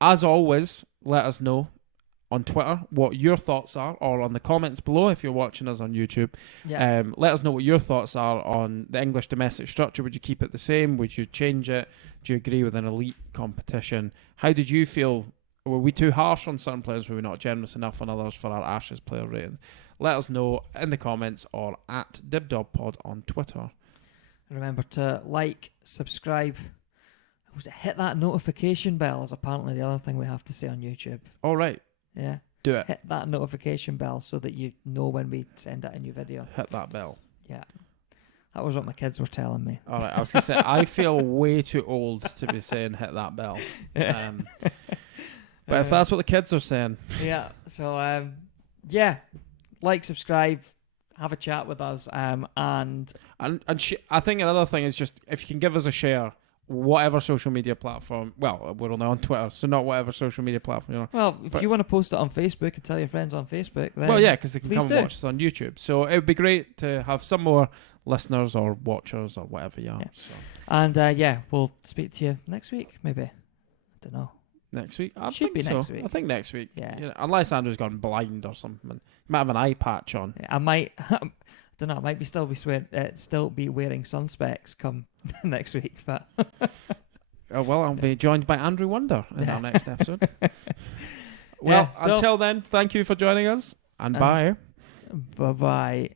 as always, let us know on Twitter what your thoughts are, or on the comments below if you're watching us on YouTube. Yeah. Let us know what your thoughts are on the English domestic structure. Would you keep it the same? Would you change it? Do you agree with an elite competition? How did you feel? Were we too harsh on certain players? Were we not generous enough on others for our Ashes player ratings? Let us know in the comments or at DibDobPod on Twitter. Remember to like, subscribe. Hit that notification bell is apparently the other thing we have to say on YouTube. All right. Yeah. Do it. Hit that notification bell so that you know when we send out a new video. Hit that bell. Yeah. That was what my kids were telling me. All right. I was going to say, I feel way too old to be saying hit that bell. But if that's what the kids are saying. Yeah. So, like, subscribe, have a chat with us. And I think another thing is just, if you can give us a share, whatever social media platform. Well, we're only on Twitter, so not whatever social media platform you're on. Well, if you want to post it on Facebook and tell your friends on Facebook, then well, yeah, because they can come and watch us on YouTube. So it would be great to have some more listeners or watchers or whatever you are. Yeah. So. And we'll speak to you next week, maybe. I don't know. Next week? I Should think be next week. I think next week. Yeah. Unless Andrew's gone blind or something. He might have an eye patch on. Yeah, I might. I don't know. I might still be wearing sun specs come next week, but. Well, I'll be joined by Andrew Wonder in our next episode. Well, until then, thank you for joining us, and bye. Bye-bye.